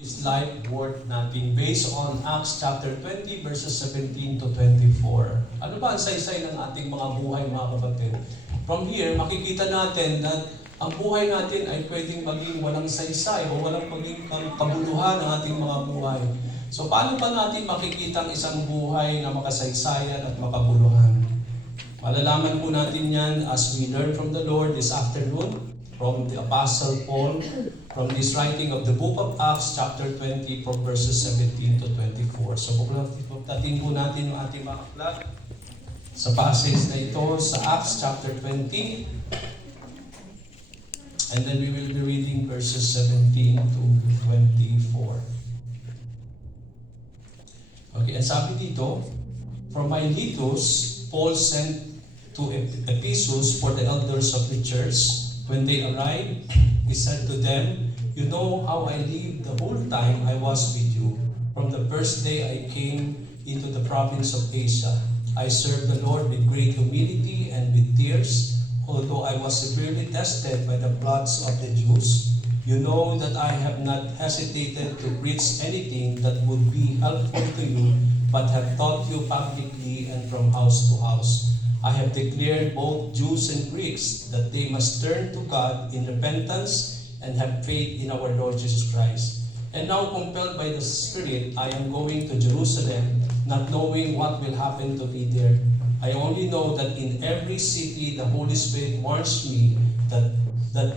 Is life worth nothing? Based on Acts chapter 20 verses 17 to 24. Ano ba ang saysay ng ating mga buhay, mga kapatid? From here, makikita natin na ang buhay natin ay pwedeng maging walang saysay o walang maging kabuluhan ng ating mga buhay. So paano ba natin makikita ang isang buhay na makasaysayan at makabuluhan? Malalaman po natin yan as we learn from the Lord this afternoon, from the Apostle Paul, from this writing of the book of Acts chapter 20 from verses 17 to 24. So buktatin po natin yung ating mga aklat sa passage na ito sa Acts chapter 20. And then we will be reading verses 17 to 24. Okay, and sabi dito, from Miletus, Paul sent to Ephesus for the elders of the church. When they arrived, he said to them, "You know how I lived the whole time I was with you. From the first day I came into the province of Asia, I served the Lord with great humility and with tears, although I was severely tested by the plots of the Jews. You know that I have not hesitated to preach anything that would be helpful to you, but have taught you publicly and from house to house. I have declared both Jews and Greeks that they must turn to God in repentance and have faith in our Lord Jesus Christ. And now, compelled by the Spirit, I am going to Jerusalem, not knowing what will happen to me there. I only know that in every city the Holy Spirit warns me that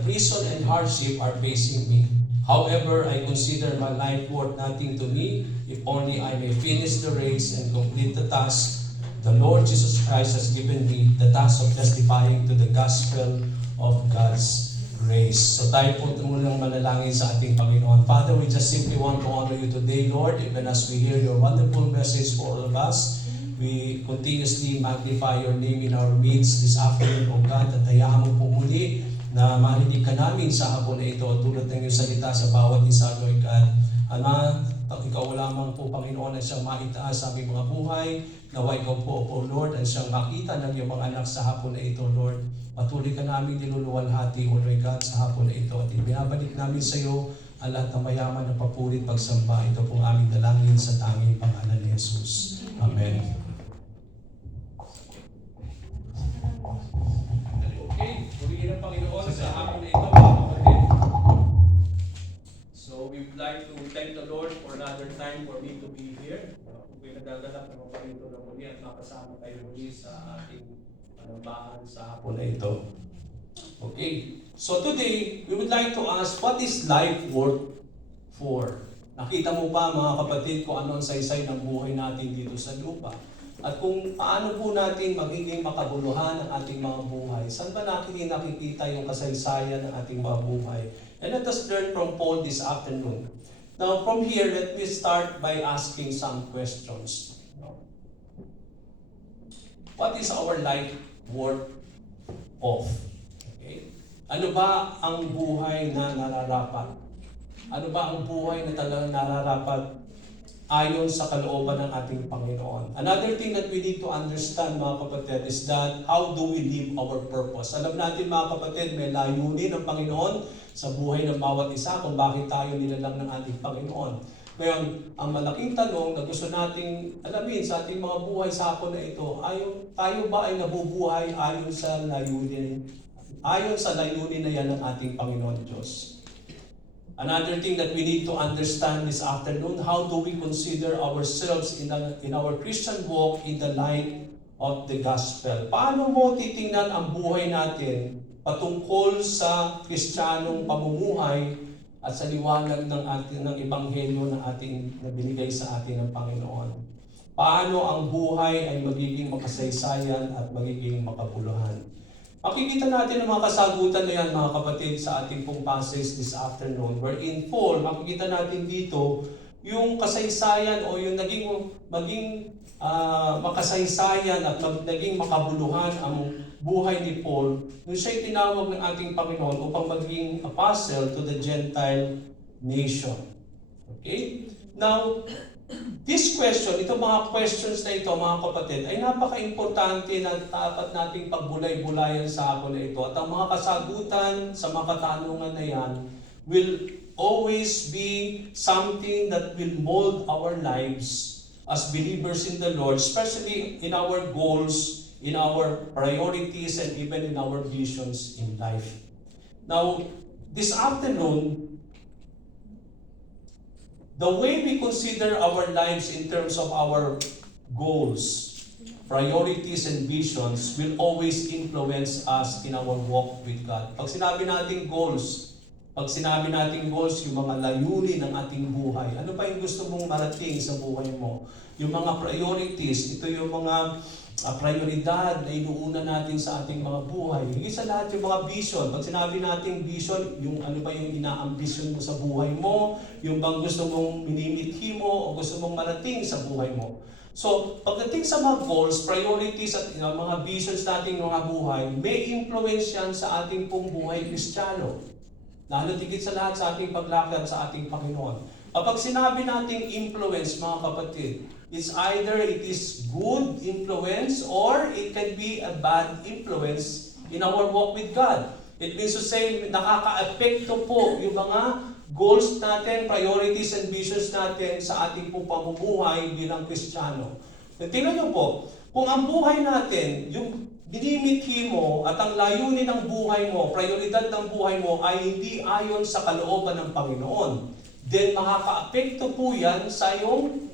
prison and hardship are facing me. However, I consider my life worth nothing to me, if only I may finish the race and complete the task the Lord Jesus Christ has given me, the task of testifying to the gospel of God's grace." So tayo po munang manalangin sa ating Panginoon. Father, we just simply want to honor you today, Lord, even as we hear your wonderful message for all of us. We continuously magnify your name in our midst this afternoon, O God, at hayaan mo po muli na marinig ka namin sa hapon na ito tulad ng iyong salita sa bawat isa, Lord God. Ikaw lamang po, Panginoon, ang siyang maitaas sa aming mga buhay. Nawa ikaw po, O Lord, ang siyang makita ng iyong mga anak sa hapon na ito, Lord. Patuloy ka namin niluluwalhati, O Lord God, sa hapon na ito. At ibinabalik namin sa iyo ang lahat ng mayaman na papurit pagsamba. Ito pong aming dalangin sa tanging pangalan ni Jesus. Amen. Okay, purihin ang Panginoon sa hapon na ito, mga kapatid. So we would like to thank the Lord for another time for me to be here. Kung nagdadala ng mga ito na muli at makasama tayo muli sa ating panambahan sa hapon na ito. Okay, so today we would like to ask, what is life worth for? Nakita mo ba, mga kapatid, kung ano ang saysay ng buhay natin dito sa lupa? At kung paano po natin magiging makabuluhan ang ating mga buhay? Saan ba natin nakikita yung kasaysayan ng ating mga buhay? And let us learn from Paul this afternoon. Now, from here, let me start by asking some questions. What is our life worth of? Okay? Ano ba ang buhay na nararapat? Ano ba ang buhay na talagang nararapat ayon sa kalooban ng ating Panginoon? Another thing that we need to understand, mga kapatid, is that how do we live our purpose? Alam natin, mga kapatid, may layunin ng Panginoon sa buhay ng bawat isa kung bakit tayo nilalang ng ating Panginoon. Ngayon, ang malaking tanong na gusto nating alamin sa ating mga buhay sa hapon na ito, tayo ba ay nabubuhay ayon sa layunin na yan ng ating Panginoon Diyos? Another thing that we need to understand this afternoon, how do we consider ourselves in our Christian walk in the light of the gospel? Paano mo titingnan ang buhay natin patungkol sa Kristiyanong pamumuhay at sa liwanag ng ebanghelyo na binigay sa atin ng Panginoon? Paano ang buhay ay magiging makasaysayan at magiging makabuluhan? Makikita natin ang mga kasagutan na yan, mga kapatid, sa ating pong passage this afternoon. Wherein Paul, makikita natin dito yung kasaysayan o yung maging makasaysayan at naging makabuluhan ang buhay ni Paul nung siya'y tinawag ng ating Panginoon upang maging apostle to the Gentile nation. Okay? Now, this question, itong mga questions na ito, mga kapatid, ay napaka-importante na dapat nating pagbulay-bulayan sa hapon na ito. At ang mga kasagutan sa mga katanungan na yan will always be something that will mold our lives as believers in the Lord, especially in our goals, in our priorities, and even in our visions in life. Now, this afternoon, the way we consider our lives in terms of our goals, priorities, and visions will always influence us in our walk with God. Pag sinabi natin goals, yung mga layunin ng ating buhay, ano ba yung gusto mong marating sa buhay mo? Yung mga priorities, ito yung mga prioridad na inuuna natin sa ating mga buhay. Higit sa lahat yung mga vision. Pag sinabi natin vision, yung ano ba yung ina-ambition mo sa buhay mo, yung bang gusto mong minimithi mo o gusto mong marating sa buhay mo. So, pagdating sa mga goals, priorities at mga visions nating mga buhay, may influence yan sa ating pong buhay Kristiyano. Lalo tigit sa lahat sa ating paglakad sa ating Panginoon. Kapag sinabi nating influence, mga kapatid, it's either it is good influence or it can be a bad influence in our walk with God. It means to say, nakaka-apekto po yung mga goals natin, priorities and visions natin sa ating pong pamumuhay bilang Kristiyano. Tingnan niyo po, kung ang buhay natin, yung dinimithi mo at ang layunin ng buhay mo, prioridad ng buhay mo ay hindi ayon sa kalooban ng Panginoon, then makaka-apekto po yan sa iyong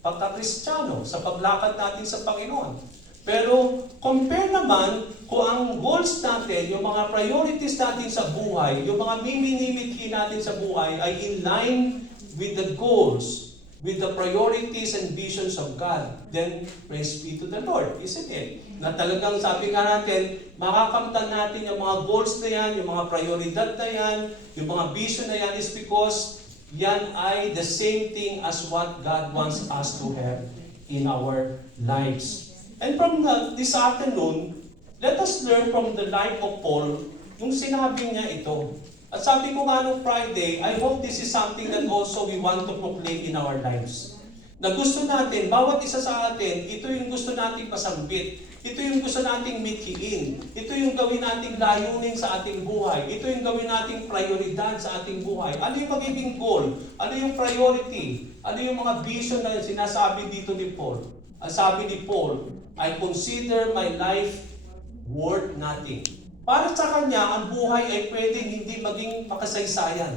pagka-Kristiyano, sa paglakad natin sa Panginoon. Pero compare naman kung ang goals natin, yung mga priorities natin sa buhay, yung mga minimithi natin sa buhay ay in line with the goals, with the priorities and visions of God, then praise be to the Lord, isn't it? Na talagang sabi nga natin, makakamtan natin yung mga goals na yan, yung mga prioridad na yan, yung mga vision na yan is because yan ay the same thing as what God wants us to have in our lives. And from this afternoon, let us learn from the life of Paul, yung sinabi niya ito. At sabi ko nga nung Friday, I hope this is something that also we want to proclaim in our lives. Na gusto natin, bawat isa sa atin, ito yung gusto nating pasambit. Ito yung gusto nating mithiin. Ito yung gawin nating layunin sa ating buhay. Ito yung gawin nating prioridad sa ating buhay. Ano yung magiging goal? Ano yung priority? Ano yung mga vision na sinasabi dito ni Paul? Ang sabi ni Paul, I consider my life worth nothing. Para sa kanya, ang buhay ay pwedeng hindi maging makasaysayan.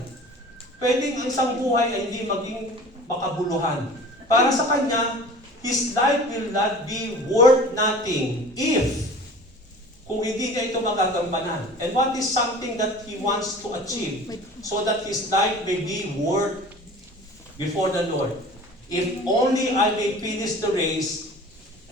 Pwedeng ang isang buhay ay hindi maging makabuluhan. Para sa kanya, his life will not be worth nothing if kung hindi niya ito magagampanan. And what is something that he wants to achieve so that his life may be worth before the Lord? If only I may finish the race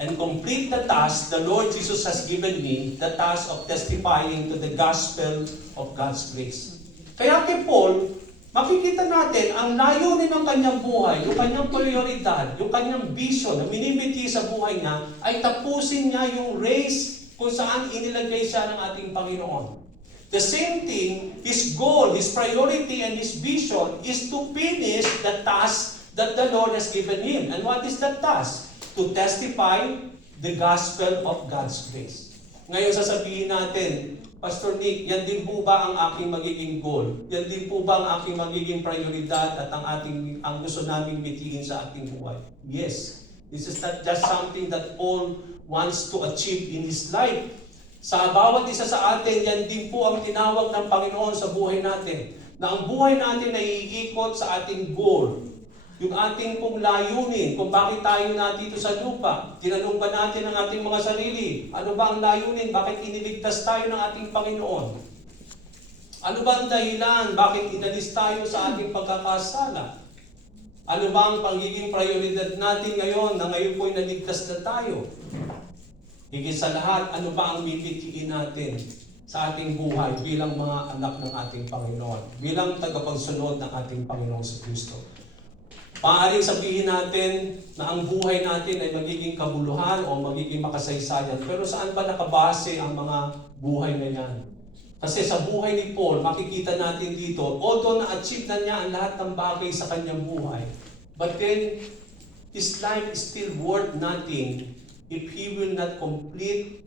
and complete the task the Lord Jesus has given me, the task of testifying to the gospel of God's grace. Kaya kay Paul, makikita natin ang layunin ng kanyang buhay, yung kanyang prioridad, yung kanyang vision na minimithi sa buhay niya, ay tapusin niya yung race kung saan inilagay siya ng ating Panginoon. The same thing, his goal, his priority, and his vision is to finish the task that the Lord has given him. And what is that task? To testify the gospel of God's grace. Ngayon sasabihin natin, Pastor Nick, yan din po ba ang aking magiging goal? Yan din po ba ang aking magiging prioridad at ang gusto naming mithiin sa ating buhay? Yes. This is not just something that Paul wants to achieve in his life. Sa bawat isa sa atin, yan din po ang tinawag ng Panginoon sa buhay natin. Na ang buhay natin ay iikot sa ating goal. Yung ating pong layunin, kung bakit tayo nandito sa lupa. Tinanong ba natin ang ating mga sarili? Ano ba ang layunin? Bakit iniligtas tayo ng ating Panginoon? Ano ba ang dahilan? Bakit inalis tayo sa ating pagkakasala? Ano ba ang pagiging prioridad natin ngayon na ngayon po'y naligtas na tayo? Higit sa lahat, ano ba ang mimitikin natin sa ating buhay bilang mga anak ng ating Panginoon? Bilang tagapagsunod ng ating Panginoon sa Kristo? Maaaring sabihin natin na ang buhay natin ay magiging kabuluhan o magiging makasaysayan. Pero saan ba nakabase ang mga buhay na yan? Kasi sa buhay ni Paul, makikita natin dito, although na-achieve na niya ang lahat ng bagay sa kanyang buhay, but then, his life is still worth nothing if he will not complete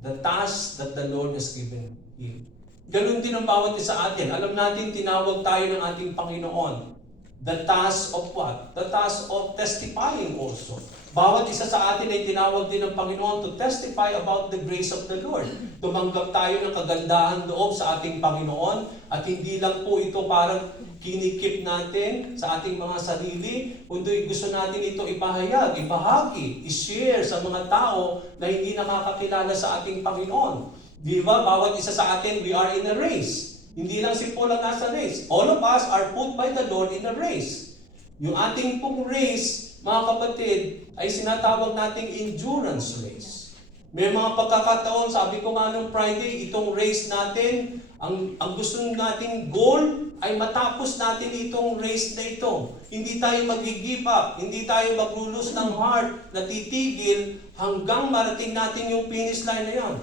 the task that the Lord has given him. Ganun din ang bawat isa sa atin. Alam natin, tinawag tayo ng ating Panginoon. The task of what? The task of testifying also. Bawat isa sa atin ay tinawag din ng Panginoon to testify about the grace of the Lord. Tumanggap tayo ng kagandahan loob sa ating Panginoon at hindi lang po ito parang kinikip natin sa ating mga sarili, kundi gusto natin ito ipahayag, ibahagi, ishare sa mga tao na hindi nakakakilala sa ating Panginoon. Di ba? Bawat isa sa atin, we are in a race. Hindi lang si Paul ang nasa race. All of us are put by the Lord in a race. Yung ating pong race, mga kapatid, ay sinatawag nating endurance race. May mga pagkakataon, sabi ko nga nung Friday, itong race natin, ang gusto nating goal ay matapos natin itong race na ito. Hindi tayo mag-give up, hindi tayo maglulus ng heart na titigil hanggang marating natin yung finish line na yan.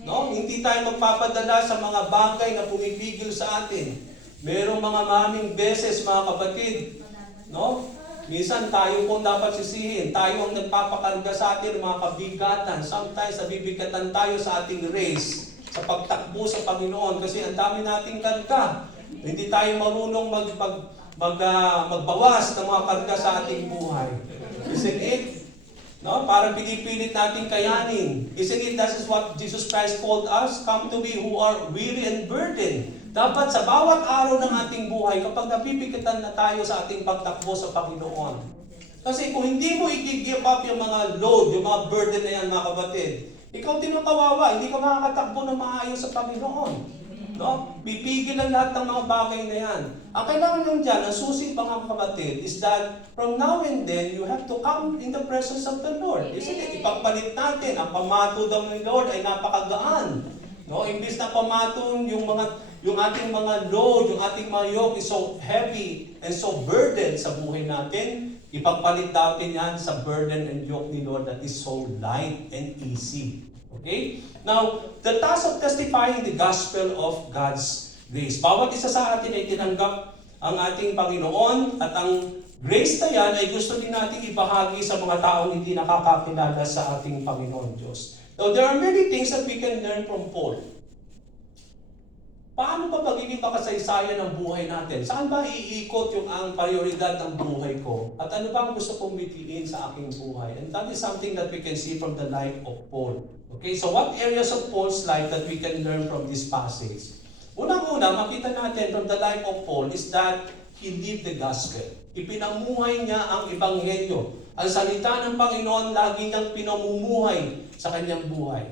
No? Hindi tayo magpapadala sa mga bagay na pumipigil sa atin. Merong mga maraming beses, mga kapatid, no? Minsan tayo po dapat sisihin. Tayo ang nagpapakarga sa atin, mga kabigatan. Sometimes nabibigatan tayo sa ating race, sa pagtakbo sa Panginoon, kasi ang dami nating karga. Hindi tayo marunong magbawas ng mga karga sa ating buhay. Isn't it? No, parang pinipilit natin kayanin. Isn't it that is what Jesus Christ called us? Come to me who are weary and burdened. Dapat sa bawat araw ng ating buhay, kapag napipikatan na tayo sa ating pagtakbo sa Panginoon. Kasi kung hindi mo i-give up yung mga load, yung mga burden na yan, mga kapatid, ikaw din ang kawawa, hindi ka makakatakbo na maayos sa Panginoon. No? Pipigil ang lahat ng mga bagay na yan. Ang kailangan nyo dyan, ang susi mga kapatid, is that from now and then, you have to come in the presence of the Lord. Isn't it? Ipagpalit natin, ang pamato daw ng Lord ay napakagaan. No? Imbis na pamato yung ating mga load, yung ating mga yoke is so heavy and so burdened sa buhay natin, ipagpalit natin yan sa burden and yoke ni Lord that is so light and easy. Okay? Now, the task of testifying the gospel of God's grace. Bawat isa sa atin ay tinanggap ang ating Panginoon at ang grace na yan ay gusto din natin ibahagi sa mga taong hindi nakakakilala sa ating Panginoon Diyos. Now, there are many things that we can learn from Paul. Paano ba magiging makasaysayan ng buhay natin? Saan ba iikot yung ang prioridad ng buhay ko? At ano ba ang gusto kong bitiin sa aking buhay? And that is something that we can see from the life of Paul. Okay, so what areas of Paul's life that we can learn from this passage? Unang-una, makita natin from the life of Paul is that he lived the gospel. Ipinamuhay niya ang ebanghelyo. Ang salita ng Panginoon, lagi niyang pinamumuhay sa kanyang buhay.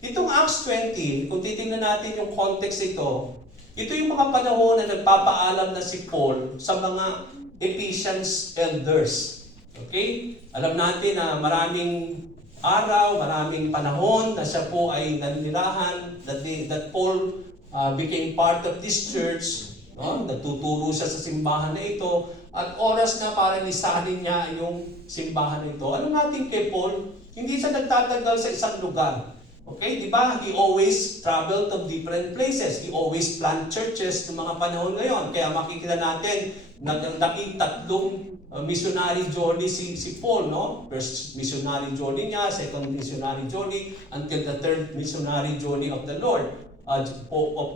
Itong Acts 20, kung titingnan natin yung context ito yung mga panahon na nagpapaalam na si Paul sa mga Ephesians elders. Okay? Alam natin na maraming araw, maraming panahon na siya po ay nanirahan, that Paul became part of this church. No? Nagtuturo siya sa simbahan na ito at oras na para lisanin niya yung simbahan na ito. Alam natin kay Paul, hindi siya nagtatagal sa isang lugar. Okay, di ba? He always traveled to different places. He always plant churches ng mga panahon ngayon. Kaya makikita natin, naging tatlong missionary journey si Paul, no? First missionary journey niya, second missionary journey, until the third missionary journey of the Lord, of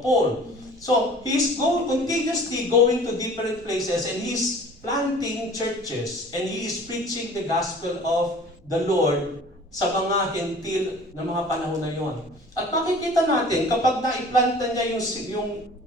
Paul. So, he's continuously going to different places and he's planting churches and he is preaching the gospel of the Lord sa mga hentil na mga panahon na yon. At makikita natin, kapag naiplanta niya yung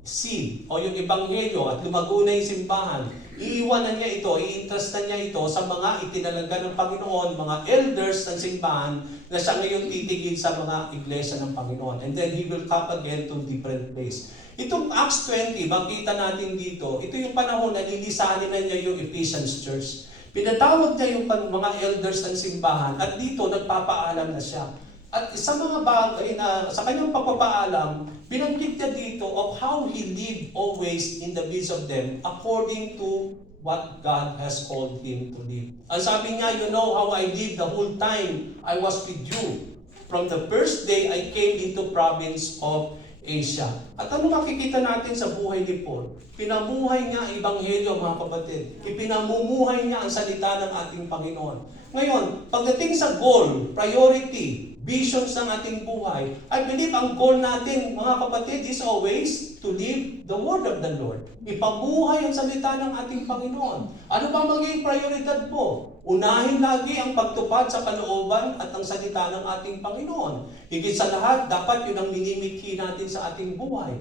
seed o yung ebanghelyo at lumago na yung simbahan, iiwanan niya ito, i-entrustan niya ito sa mga itinalaga ng Panginoon, mga elders ng simbahan na siya ngayon titigil sa mga iglesia ng Panginoon. And then he will come again to different place. Itong Acts 20, makita natin dito, ito yung panahon na lilisanin na niya yung Ephesians Church. Pinatawag niya yung mga elders ng simbahan at dito nagpapaalam na siya. At sa mga bagay na sa kanyang pagpapaalam, binanggit niya dito of how he lived always in the midst of them according to what God has called him to live. Ang sabi niya, you know how I lived the whole time I was with you. From the first day I came into province of Asia. At ano makikita natin sa buhay ni Paul? Pinamuhay niya ang ebanghelyo, mga kapatid. Ipinamumuhay niya ang salita ng ating Panginoon. Ngayon, pagdating sa goal, priority, visions ng ating buhay, I believe ang goal natin, mga kapatid, is always to live the word of the Lord. Ipabuhay ang salita ng ating Panginoon. Ano ba maging prioridad mo? Unahin lagi ang pagtupad sa kalooban at ang salita ng ating Panginoon. Higit sa lahat, dapat yun ang minimithi natin sa ating buhay.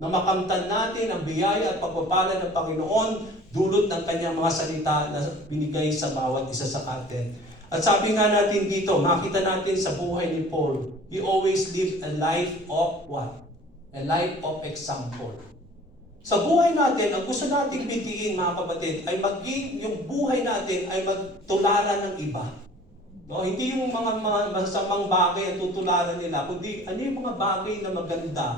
Na makamtan natin ang biyaya at pagpapala ng Panginoon dulot ng kanyang mga salita na binigay sa bawat isa sa atin. At sabi nga natin dito, makita natin sa buhay ni Paul, he always lived a life of what? A life of example. Sa buhay natin, ang gusto nating bitiin, mga kapatid, ay maging yung buhay natin ay magtularan ng iba. No, hindi yung mga masamang bagay ang tutularan nila, kundi ano yung mga bagay na maganda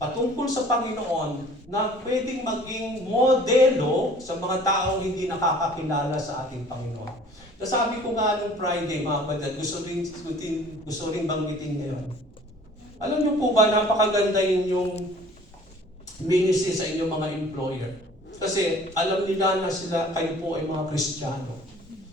patungkol sa Panginoon na pwedeng maging modelo sa mga taong hindi nakakakilala sa ating Panginoon. Nasabi ko nga nung Friday, mga kapatid, gusto rin banggitin ngayon. Alam niyo po ba, napakaganda yung ministry sa inyong mga employer. Kasi alam nila na kayo po ay mga Kristiyano.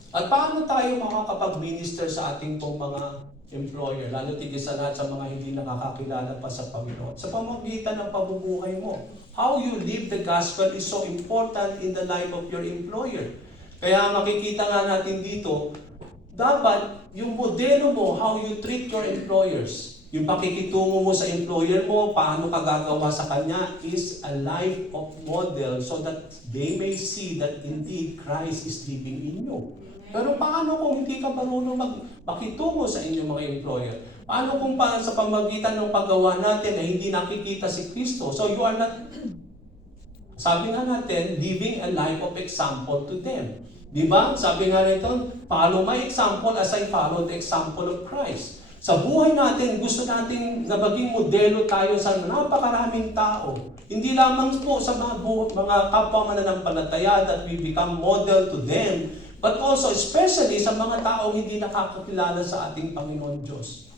At paano tayo makakapag-minister sa ating pong mga employer, lalo tigil sa lahat sa mga hindi nakakakilala pa sa Panginoon? Sa pamamagitan ng pamumuhay mo. How you live the gospel is so important in the life of your employer. Kaya makikita nga natin dito, dapat yung modelo mo, how you treat your employers, yung pakikitungo mo sa employer mo, paano ka gagawa sa kanya, is a life of model so that they may see that indeed Christ is living in you. Pero paano kung hindi ka marunong makitungo sa inyong mga employer? Paano kung sa pamagitan ng paggawa natin ay hindi nakikita si Kristo? So you are not, sabi nga natin, living a life of example to them. Diba? Sabi nga nito, follow my example as I follow the example of Christ. Sa buhay natin, gusto natin na maging modelo tayo sa napakaraming tao. Hindi lamang po sa mga kapwa mananampalataya that we become model to them, but also especially sa mga taong hindi nakakakilala sa ating Panginoon Diyos.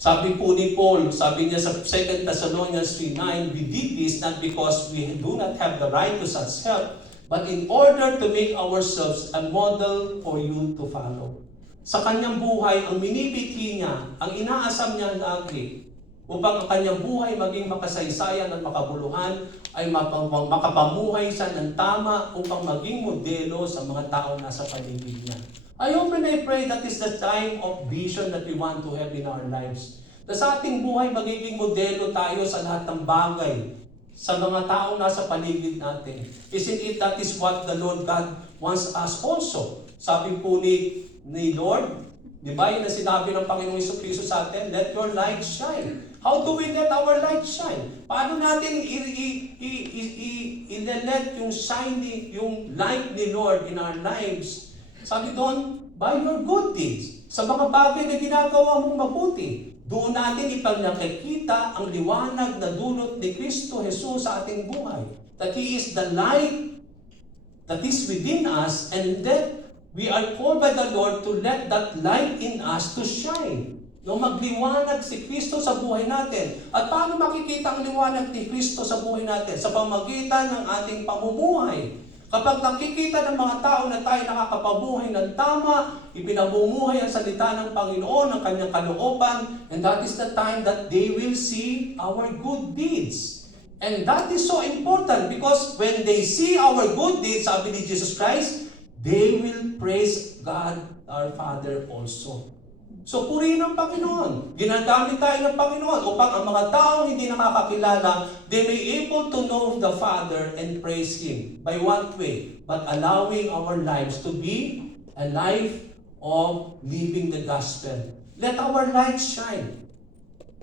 Sabi po ni Paul, sabi niya sa 2 Thessalonians 3:9, we did this not because we do not have the right to such help, but in order to make ourselves a model for you to follow. Sa kanyang buhay, ang minipithi niya, ang inaasam niya lagi, upang ang kanyang buhay maging makasaysayan at makabuluhan, ay makapamuhay siya ng tama upang maging modelo sa mga tao nasa paligid niya. I hope and I pray that is the time of vision that we want to have in our lives. Na sa ating buhay, magiging modelo tayo sa lahat ng bagay, sa mga taong nasa paligid natin. Isn't it that is what the Lord God wants us also? Sabi po ni Lord, di ba yun na sinabi ng Panginoong Jesucristo sa atin, let your light shine. How do we let our light shine? Paano natin i-let yung shining, yung light ni Lord in our lives? Sabi doon, by your good deeds. Sa mga bagay na ginagawa mong mabuti. Doon natin ipagkakita ang liwanag na dulot ni Kristo Jesus sa ating buhay. That He is the light that is within us, and that we are called by the Lord to let that light in us to shine. No, magliwanag si Kristo sa buhay natin. At paano makikita ang liwanag ni Kristo sa buhay natin? Sa pamamagitan ng ating pamumuhay. Kapag nakikita ng mga tao na tayo nakakapabuhay ng tama, ipinamumuhay ang salita ng Panginoon, ang kanyang kalooban, and that is the time that they will see our good deeds. And that is so important because when they see our good deeds, sabi ni Jesus Christ, they will praise God our Father also. So purihin ang Panginoon. Ginagamit tayo ng Panginoon upang ang mga taong hindi nakakakilala, they may able to know the Father and praise Him. By what way? But allowing our lives to be a life of living the gospel. Let our light shine.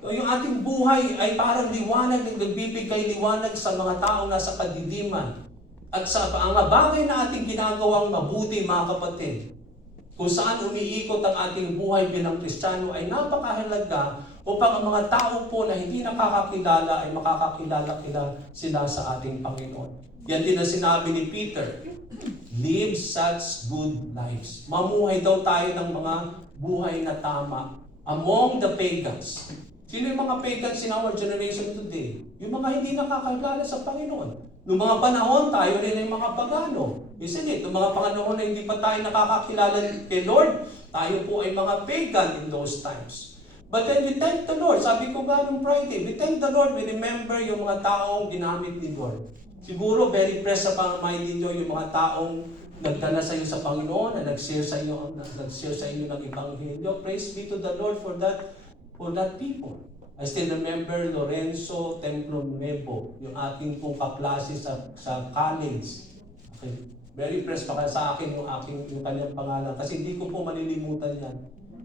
So, yung ating buhay ay parang liwanag na nagbibigay liwanag sa mga taong nasa kadiliman. At sa mga bagay na ating ginagawang mabuti, mga kapatid, kung saan umiikot ang ating buhay bilang Kristiyano ay napakahalaga upang ang mga tao po na hindi nakakakilala ay makakakilala sila sa ating Panginoon. Yan din ang sinabi ni Peter, live such good lives. Mamuhay daw tayo ng mga buhay na tama among the pagans. Sino yung mga pagans in our generation today? Yung mga hindi nakakakilala sa Panginoon. Noong mga panahon, tayo rin ay mga pagano. Isn't it? Noong mga panahon na hindi pa tayo nakakakilala kay Lord, tayo po ay mga pagan in those times. But then we thank the Lord. Sabi ko nga nung Friday, we thank the Lord, we remember yung mga taong ginamit ni Lord. Siguro very pressed sa pamamahay ninyo yung mga taong nagdala sa iyo sa Panginoon, na nag-share sa inyo ng Ebanghelyo. Praise be to the Lord for that people. I still remember Lorenzo Templo Nuevo, yung ating pong kaklase sa college. Okay. Very pressed pa sa akin yung kanyang pangalan kasi hindi ko po malilimutan yan.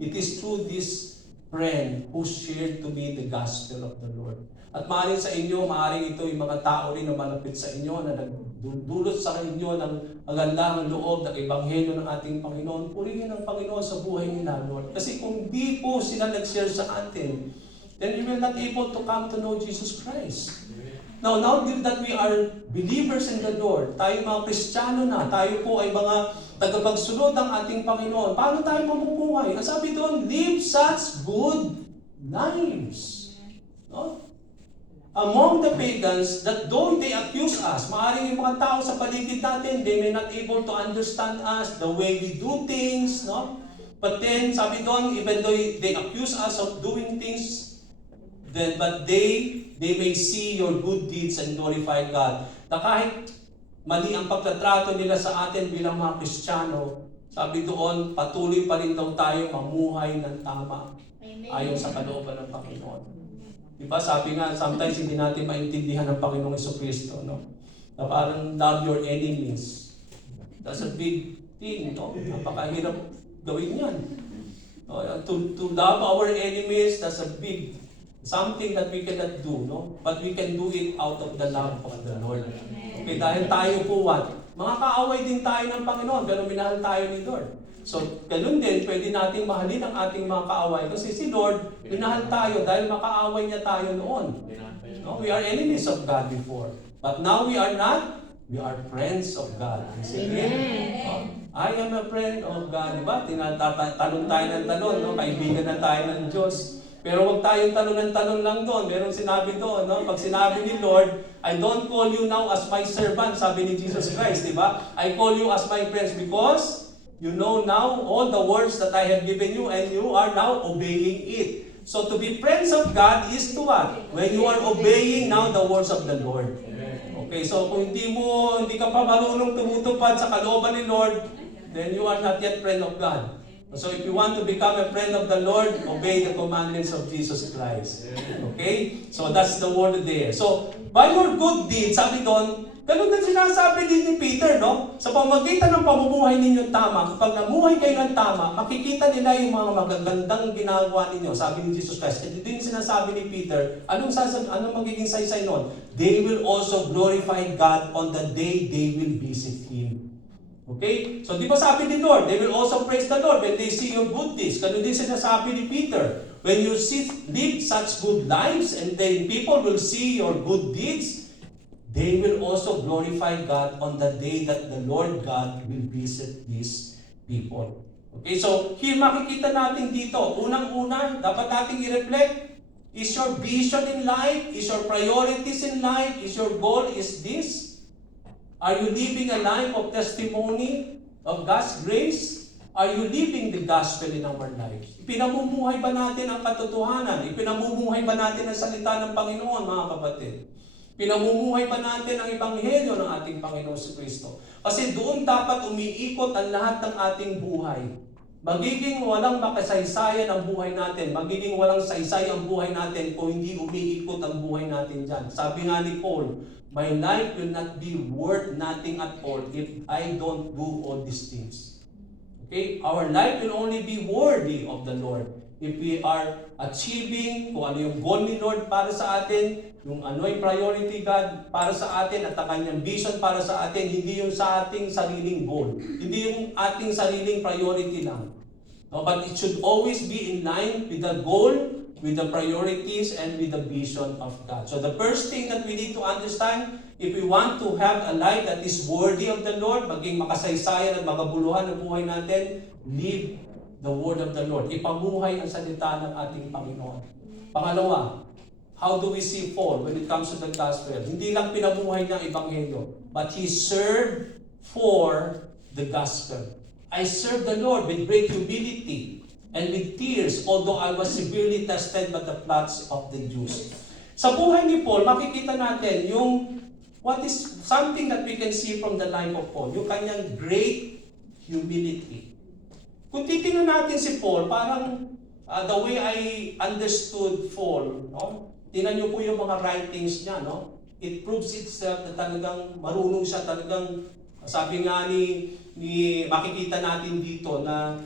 It is through this friend who shared to me the gospel of the Lord. At maaaring sa inyo, maaaring ito yung mga tao rin na malapit sa inyo na nagdulot sa inyo ng magandang loob ng Ebanghelyo ng ating Panginoon. Purihin ang Panginoon sa buhay nila, Lord. Kasi kung di po sila nag-share sa atin, then we will not able to come to know Jesus Christ. Now that we are believers in the Lord, tayo mga Kristiyano na, tayo po ay mga tagapagsunod ng ating Panginoon. Paano tayo mamubuhay? Ang sabi doon, live such good lives. No? Among the pagans, that though they accuse us, maaaring yung mga tao sa paligid natin, they may not able to understand us, the way we do things, no? But then, sabi doon, even though they accuse us of doing things, but they may see your good deeds and glorify God. Na kahit mali ang pagtatrato nila sa atin bilang mga Kristiyano, sabi doon, patuloy pa rin daw tayo mamuhay ng tama ayon sa kalooban ng Panginoon. Diba? Sabi nga, sometimes hindi natin maintindihan ng Panginoong Jesucristo, no? Na parang love your enemies. That's a big thing, no? Napakahirap gawin yan. No? To love our enemies, that's a big something that we cannot do, no? But we can do it out of the love of the Lord. Okay, dahil tayo po mga kaaway din tayo ng Panginoon, pero minahal tayo ni Lord. So, ganun din, pwede nating mahalin ang ating mga kaaway. Kasi si Lord, minahal tayo dahil makaaway niya tayo noon. No? We are enemies of God before. But now we are not. We are friends of God. Amen. I am a friend of God. Diba? Tanong tayo ng tanong, no? Kaibigan na tayo ng Diyos. Pero huwag tayong talon ng talon lang doon. Merong sinabi doon, no? Pag sinabi ni Lord, I don't call you now as my servant, sabi ni Jesus Christ, di ba? I call you as my friends because you know now all the words that I have given you and you are now obeying it. So to be friends of God is to what? When you are obeying now the words of the Lord. Okay, so kung hindi ka pa marunong tumutupad sa kalooban ni Lord, then you are not yet friend of God. So if you want to become a friend of the Lord, obey the commandments of Jesus Christ. Okay? So that's the word there. So, by your good deeds, sabi doon, ganun din sinasabi din ni Peter, no? Sa pamamagitan ng pamumuhay ninyo tama, kapag namuhay kayo ng tama, makikita nila yung mga magagandang ginagawa ninyo. Sabi ni Jesus Christ. Ito din sinasabi ni Peter, anong magiging saysay nun? They will also glorify God on the day they will visit Him. Okay? So, di ba sabi ni Lord, they will also praise the Lord when they see your good deeds. Ganun din sinasabi ni Peter, when you live such good lives and then people will see your good deeds, they will also glorify God on the day that the Lord God will visit these people. Okay? So, here makikita natin dito, unang-una, dapat nating i-reflect, is your vision in life, is your priorities in life, is your goal is this? Are you living a life of testimony of God's grace? Are you living the gospel in our lives? Ipinamumuhay ba natin ang katotohanan? Ipinamumuhay ba natin ang salita ng Panginoon, mga kapatid? Pinamumuhay ba natin ang Ebanghelyo ng ating Panginoon si Kristo? Kasi doon dapat umiikot ang lahat ng ating buhay. Magiging walang makasaysayan ang buhay natin. Magiging walang saysay ang buhay natin kung hindi umiikot ang buhay natin dyan. Sabi nga ni Paul, my life will not be worth nothing at all if I don't do all these things. Okay? Our life will only be worthy of the Lord if we are achieving kung ano yung goal ni Lord para sa atin, yung ano yung priority God para sa atin at ang kanyang vision para sa atin, hindi yung sa ating sariling goal. Hindi yung ating sariling priority lang. No, but it should always be in line with the goal, with the priorities, and with the vision of God. So the first thing that we need to understand, if we want to have a life that is worthy of the Lord, maging makasaysayan at makabuluhan ang buhay natin, live the word of the Lord. Ipamuhay ang salita ng ating Panginoon. Pangalawa, how do we see Paul when it comes to the gospel? Hindi lang pinamuhay niya ang Ebanghelyo, but he served for the gospel. I serve the Lord with great humility. and with tears, although I was severely tested by the plots of the Jews. Sa buhay ni Paul, makikita natin yung what is something that we can see from the life of Paul, yung kanyang great humility. Kung titingnan natin si Paul, parang the way I understood Paul, no? Tingnan niyo po yung mga writings niya, no? It proves itself na talagang marunong siya, talagang sabi nga ni makikita natin dito na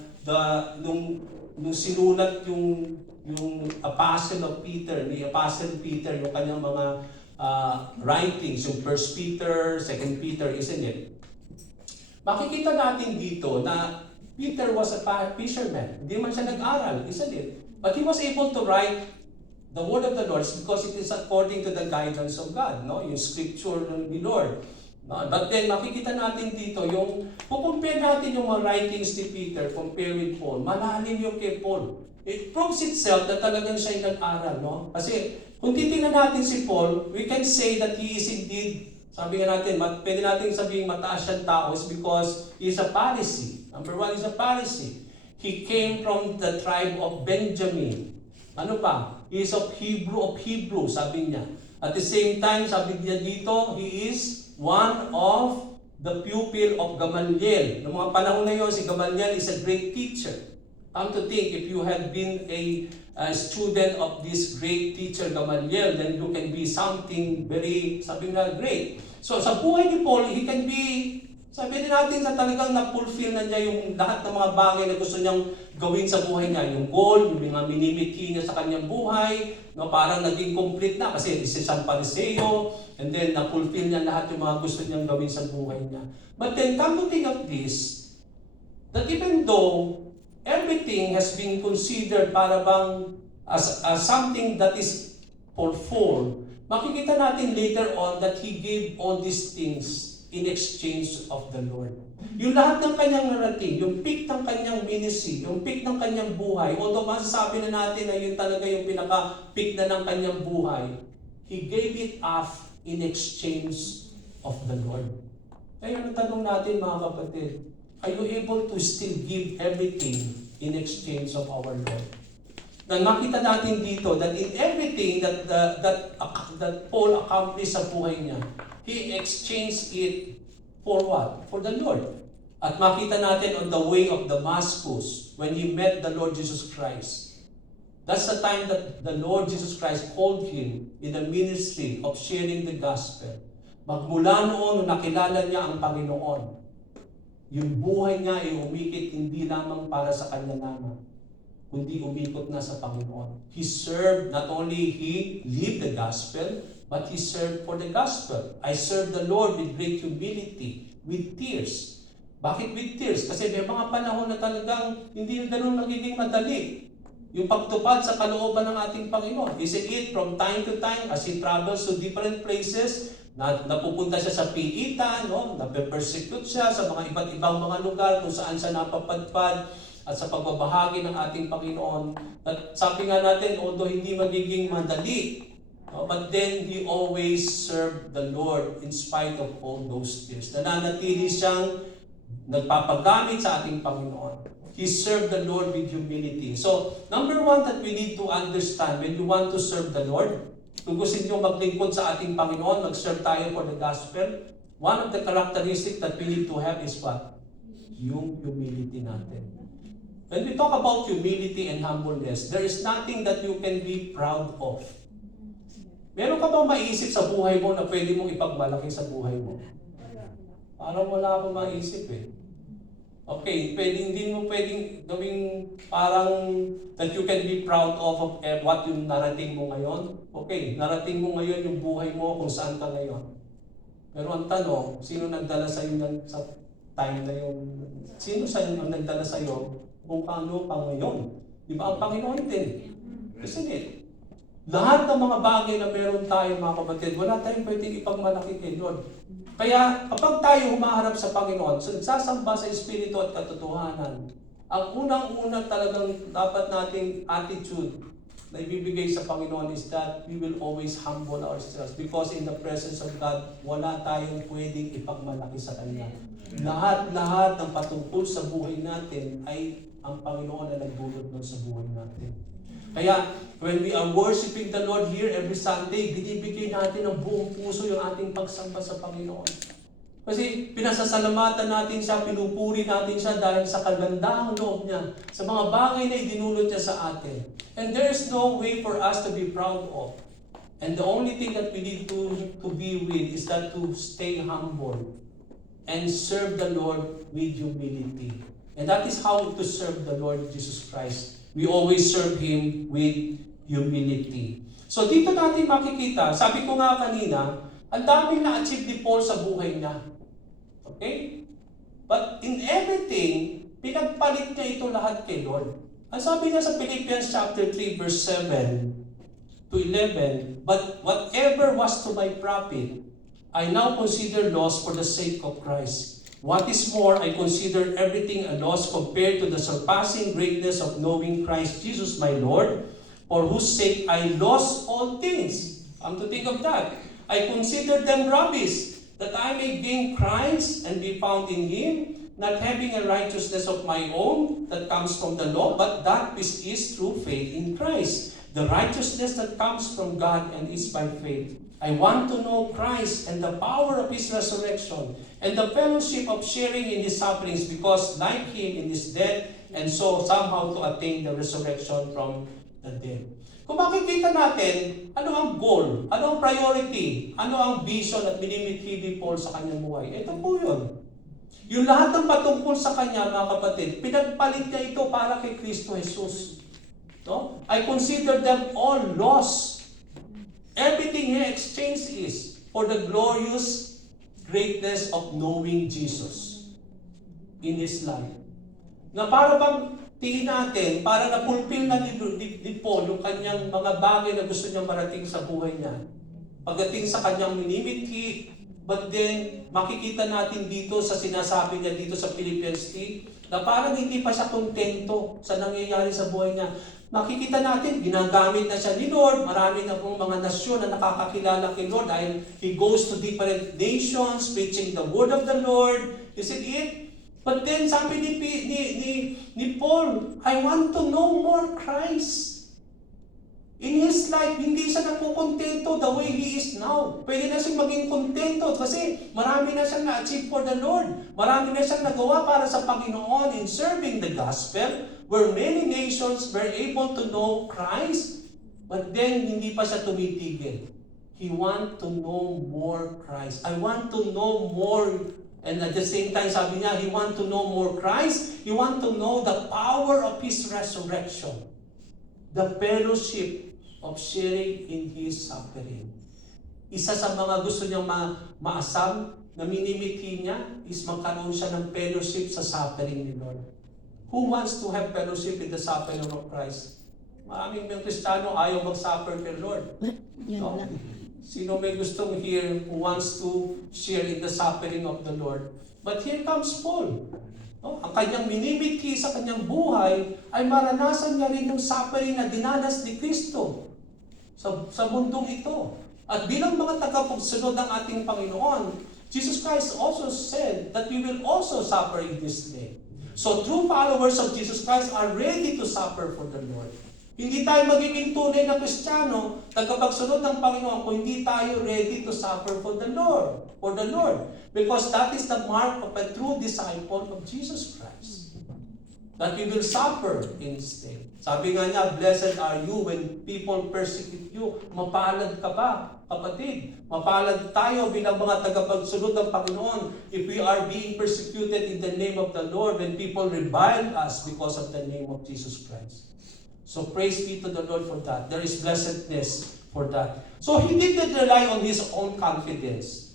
nung sinulat yung Apostle of Peter, ni Apostle Peter, yung kanyang mga writings, yung 1 Peter, 2 Peter, isn't it? Makikita natin dito na Peter was a fisherman. Hindi man siya nag-aral, isn't it? But he was able to write the word of the Lord because it is according to the guidance of God, no? Yung scripture ng Lord. No? But then makikita natin dito yung compare natin yung mga writings ni Peter compare with Paul. Malalim yung kay Paul. It proves itself na talagang siya yung nag-aral, no? Kasi kung titingnan natin si Paul, we can say that he is indeed, sabi nga natin, pwede natin sabihin mataas siyang tao is because he is a Pharisee. Number one, is a Pharisee. He came from the tribe of Benjamin. Ano pa? He is of Hebrew, sabi niya. At the same time, sabi niya dito, he is one of the pupil of Gamaliel. Noong mga panahon na yun, si Gamaliel is a great teacher. Come to think, if you had been a student of this great teacher Gamaliel, then you can be something very, sabi nga, great. So sa buhay ni Paul, he can be, sabi natin sa talagang na-fulfill na niya yung lahat ng mga bagay na gusto niyang gawin sa buhay niya. Yung goal, yung mga minimithi niya sa kanyang buhay, no, parang naging complete na kasi isa siyang Pariseo, and then na-fulfill niya lahat yung mga gusto niyang gawin sa buhay niya. But then, come to think of this, that even though everything has been considered para bang as something that is for fall, makikita natin later on that he gave all these things in exchange of the Lord. Yung lahat ng kanyang narrative, yung peak ng kanyang ministry, yung peak ng kanyang buhay, although masasabi na natin na yun talaga yung pinaka-peak na ng kanyang buhay, he gave it up in exchange of the Lord. Kaya ang tanong natin mga kapatid, are you able to still give everything in exchange of our Lord? Na nakita natin dito that in everything that Paul accomplished sa buhay niya, he exchanged it for what? For the Lord. At makita natin on the way of Damascus, when he met the Lord Jesus Christ, that's the time that the Lord Jesus Christ called him in the ministry of sharing the gospel. Magmula noon, nakilala niya ang Panginoon. Yung buhay niya ay umikit hindi lamang para sa kanya lamang, kundi umikot na sa Panginoon. He served, not only he lived the gospel, but he served for the gospel. I served the Lord with great humility, with tears. Bakit with tears? Kasi may mga panahon na talagang hindi ganun magiging madali. Yung pagtupad sa kalooban ng ating Panginoon. Isn't it from time to time as he travels to different places, napupunta siya sa piitan, no? Nape-persecute siya sa mga iba't ibang mga lugar kung saan siya napapadpad at sa pagbabahagi ng ating Panginoon. At sabi nga natin, although hindi magiging madali, but then he always served the Lord in spite of all those tears. Nananatili siyang nagpapagamit sa ating Panginoon. He served the Lord with humility. So, number one that we need to understand when you want to serve the Lord, kung gusto nyo maglingkod sa ating Panginoon, mag-serve tayo for the gospel, one of the characteristics that we need to have is what? Yung humility natin. When we talk about humility and humbleness, there is nothing that you can be proud of. Meron ka bang maisip sa buhay mo na pwede mong ipagmalaki sa buhay mo? Parang wala akong maisip eh. Okay, hindi mo pwedeng gawing parang that you can be proud of what yung narating mo ngayon. Okay, narating mo ngayon yung buhay mo kung saan ka ngayon. Pero ang tanong, sino nagdala sa iyo sa time na yun? Sino ang nagdala sa iyo kung paano pa ngayon? Di ba ang Panginoon din? Isn't it? Lahat ng mga bagay na meron tayo mga kapatid, wala tayong pwedeng ipagmalaki kay Lord. Kaya kapag tayo humaharap sa Panginoon, nagsasamba sa Espiritu at katotohanan, ang unang-unang talagang dapat nating attitude na ibibigay sa Panginoon is that we will always humble ourselves because in the presence of God, wala tayong pwedeng ipagmalaki sa Kanya. Lahat-lahat ng patungkol sa buhay natin ay ang Panginoon na nagdulot nun sa buhay natin. Kaya, when we are worshiping the Lord here every Sunday, binibigay natin ng buong puso yung ating pagsamba sa Panginoon. Kasi pinasasalamatan natin siya, pinupuri natin siya dahil sa kagandahang loob niya, sa mga bagay na idinulot niya sa atin. And there is no way for us to be proud of. And the only thing that we need to be with is that to stay humble and serve the Lord with humility. And that is how to serve the Lord Jesus Christ. We always serve Him with humility. So dito natin makikita, sabi ko nga kanina, ang daming na-achieve ni Paul sa buhay niya. Okay? But in everything, pinagpalit niya ito lahat kay Lord. Ang sabi niya sa Philippians chapter 3 verse 7 to 11, "But whatever was to my profit, I now consider loss for the sake of Christ. What is more, I consider everything a loss compared to the surpassing greatness of knowing Christ Jesus my Lord, for whose sake I lost all things." Come to think of that. "I consider them rubbish, that I may gain Christ and be found in Him, not having a righteousness of my own that comes from the law, but that which is through faith in Christ, the righteousness that comes from God and is by faith. I want to know Christ and the power of His resurrection, and the fellowship of sharing in His sufferings, because like Him in His death, and so somehow to attain the resurrection from the dead." Kung makikita natin, ano ang goal, ano ang priority, ano ang vision at minimithi ni Paul sa kanyang buhay, ito po yun. Yung lahat ng patungkol sa kanya, mga kapatid, pinagpalit niya ito para kay Kristo Jesus. No? I consider them all lost. Everything he exchanged is for the glorious greatness of knowing Jesus in his life. Na para bang tingin natin, para na-fulfill na ni Paul yung kanyang mga bagay na gusto niyang marating sa buhay niya. Pagdating sa kanyang minimithi, but then makikita natin dito sa sinasabi niya dito sa Philippians 3, na parang hindi pa siya kontento sa nangyayari sa buhay niya. Makikita natin, ginagamit na siya ni Lord. Marami na pong mga nasyon na nakakakilala kay Lord dahil He goes to different nations preaching the word of the Lord. Is it it? But then sabi ni Paul, I want to know more Christ. In his life, hindi siya nakukontento the way he is now. Pwede na siyang maging kontento kasi marami na siyang na-achieve for the Lord. Marami na siyang nagawa para sa Panginoon in serving the gospel, where many nations were able to know Christ. But then, hindi pa siya tumitigil. He want to know more Christ. I want to know more. And at the same time, sabi niya, he want to know more Christ. He want to know the power of His resurrection. The fellowship of sharing in His suffering. Isa sa mga gusto niyang maasam na minimithi niya is magkaroon siya ng fellowship sa suffering ni Lord. Who wants to have fellowship in the suffering of Christ? Maraming mga Kristiyano ayaw mag-suffer kay Lord. No? Sino may gustong hear who wants to share in the suffering of the Lord? But here comes Paul. No? Ang kanyang minimithi sa kanyang buhay ay maranasan niya rin yung suffering na dinanas ni Kristo sa mundong ito. At bilang mga tagapagsunod ng ating Panginoon, Jesus Christ also said that we will also suffer in this day. So true followers of Jesus Christ are ready to suffer for the Lord. Hindi tayo magiging tunay na Kristiyano, tagapagsunod ng Panginoon, kung hindi tayo ready to suffer for the Lord. Because that is the mark of a true disciple of Jesus Christ. That we will suffer in His name. Sabi nga niya, blessed are you when people persecute you. Mapalad ka ba, kapatid? Mapalad tayo bilang mga tagapagsunod ng Panginoon if we are being persecuted in the name of the Lord, when people revile us because of the name of Jesus Christ. So praise be to the Lord for that. There is blessedness for that. So he did not rely on his own confidence.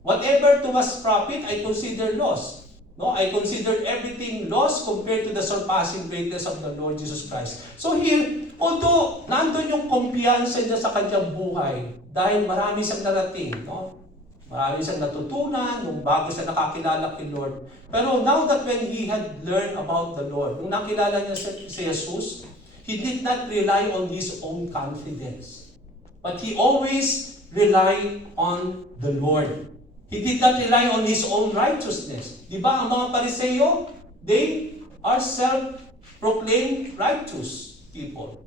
Whatever to us profit, I consider loss. No, I consider everything loss compared to the surpassing greatness of the Lord Jesus Christ. So here, although nandun yung kumpiyansa niya sa kanyang buhay, dahil marami siyang narating, no? Marami siyang natutunan nung bago siya nakakilala kay Lord. Pero now that when he had learned about the Lord, nung nakilala niya si Jesus, he did not rely on his own confidence. But he always relied on the Lord. He did not rely on his own righteousness. Di ba ang mga Pariseo, they are self-proclaimed righteous people.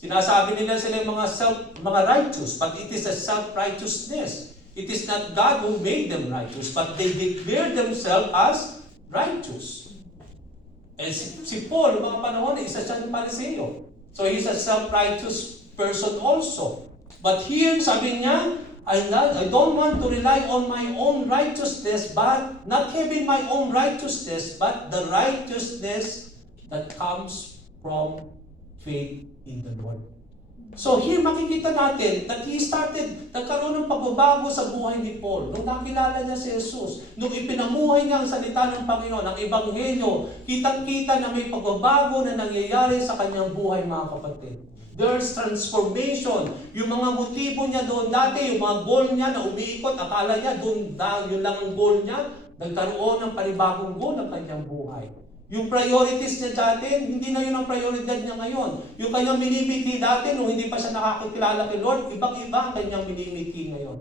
Sinasabi nila sila yung mga righteous, but it is a self-righteousness. It is not God who made them righteous, but they declare themselves as righteous. And si Paul, mga panahon, isa siyang Pariseo. So he's a self-righteous person also. But here, sabi niya, I don't want to rely on my own righteousness, but not having my own righteousness, but the righteousness that comes from faith in the Lord. So here makikita natin that nagkaroon ng pagbabago sa buhay ni Paul. Nung nakilala niya si Jesus, nung ipinamuhay niya ang salita ng Panginoon, ang Ebanghelyo, kitang-kita na may pagbabago na nangyayari sa kanyang buhay, mga kapatid. There's transformation. Yung mga motibo niya doon dati, yung mga goal niya na umiikot, akala niya doon, yun lang ang goal niya, nagkaroon ng panibagong goal ng kanyang buhay. Yung priorities niya dati, hindi na yun ang prioridad niya ngayon. Yung kanyang minimiti dati, nung hindi pa siya nakakilala kay Lord, ibang-iba ang kanyang minimiti ngayon.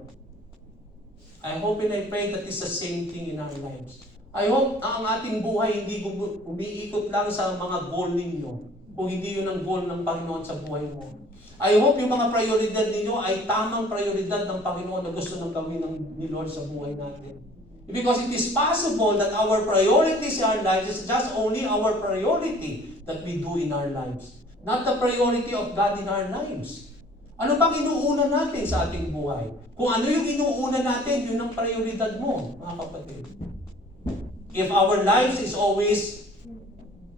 I hope and I pray that is the same thing in our lives. I hope na ang ating buhay hindi umiikot lang sa mga goal ninyo, kung hindi yun ang goal ng Panginoon sa buhay mo. I hope yung mga prioridad ninyo ay tamang prioridad ng Panginoon na gusto nang gawin ni Lord sa buhay natin. Because it is possible that our priorities in our lives is just only our priority that we do in our lives. Not the priority of God in our lives. Ano bang inuuna natin sa ating buhay? Kung ano yung inuuna natin, yun ang prioridad mo, mga kapatid. If our lives is always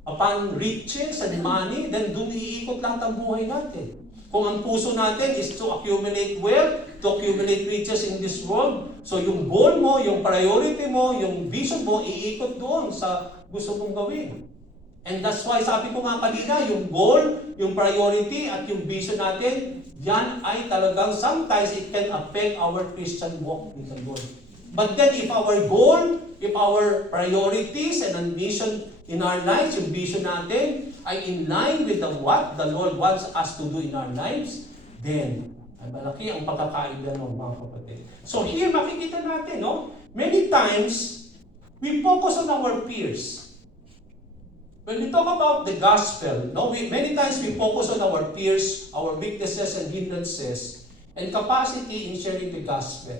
upon riches and money, then dun iikot lahat ang buhay natin. Kung ang puso natin is to accumulate wealth, to accumulate riches in this world, so yung goal mo, yung priority mo, yung vision mo, iikot doon sa gusto mong gawin. And that's why sabi ko nga kanina, yung goal, yung priority, at yung vision natin, yan ay talagang sometimes it can affect our Christian walk with the Lord. But then if our goal, if our priorities and ambition in our lives, yung vision natin, ay in line with what the Lord wants us to do in our lives, then ay malaki ang pagkakaida ng mga kapatid. So here makikita natin, no? Many times, we focus on our peers. When we talk about the gospel, no, many times we focus on our peers, our weaknesses and hindrances, and capacity in sharing the gospel.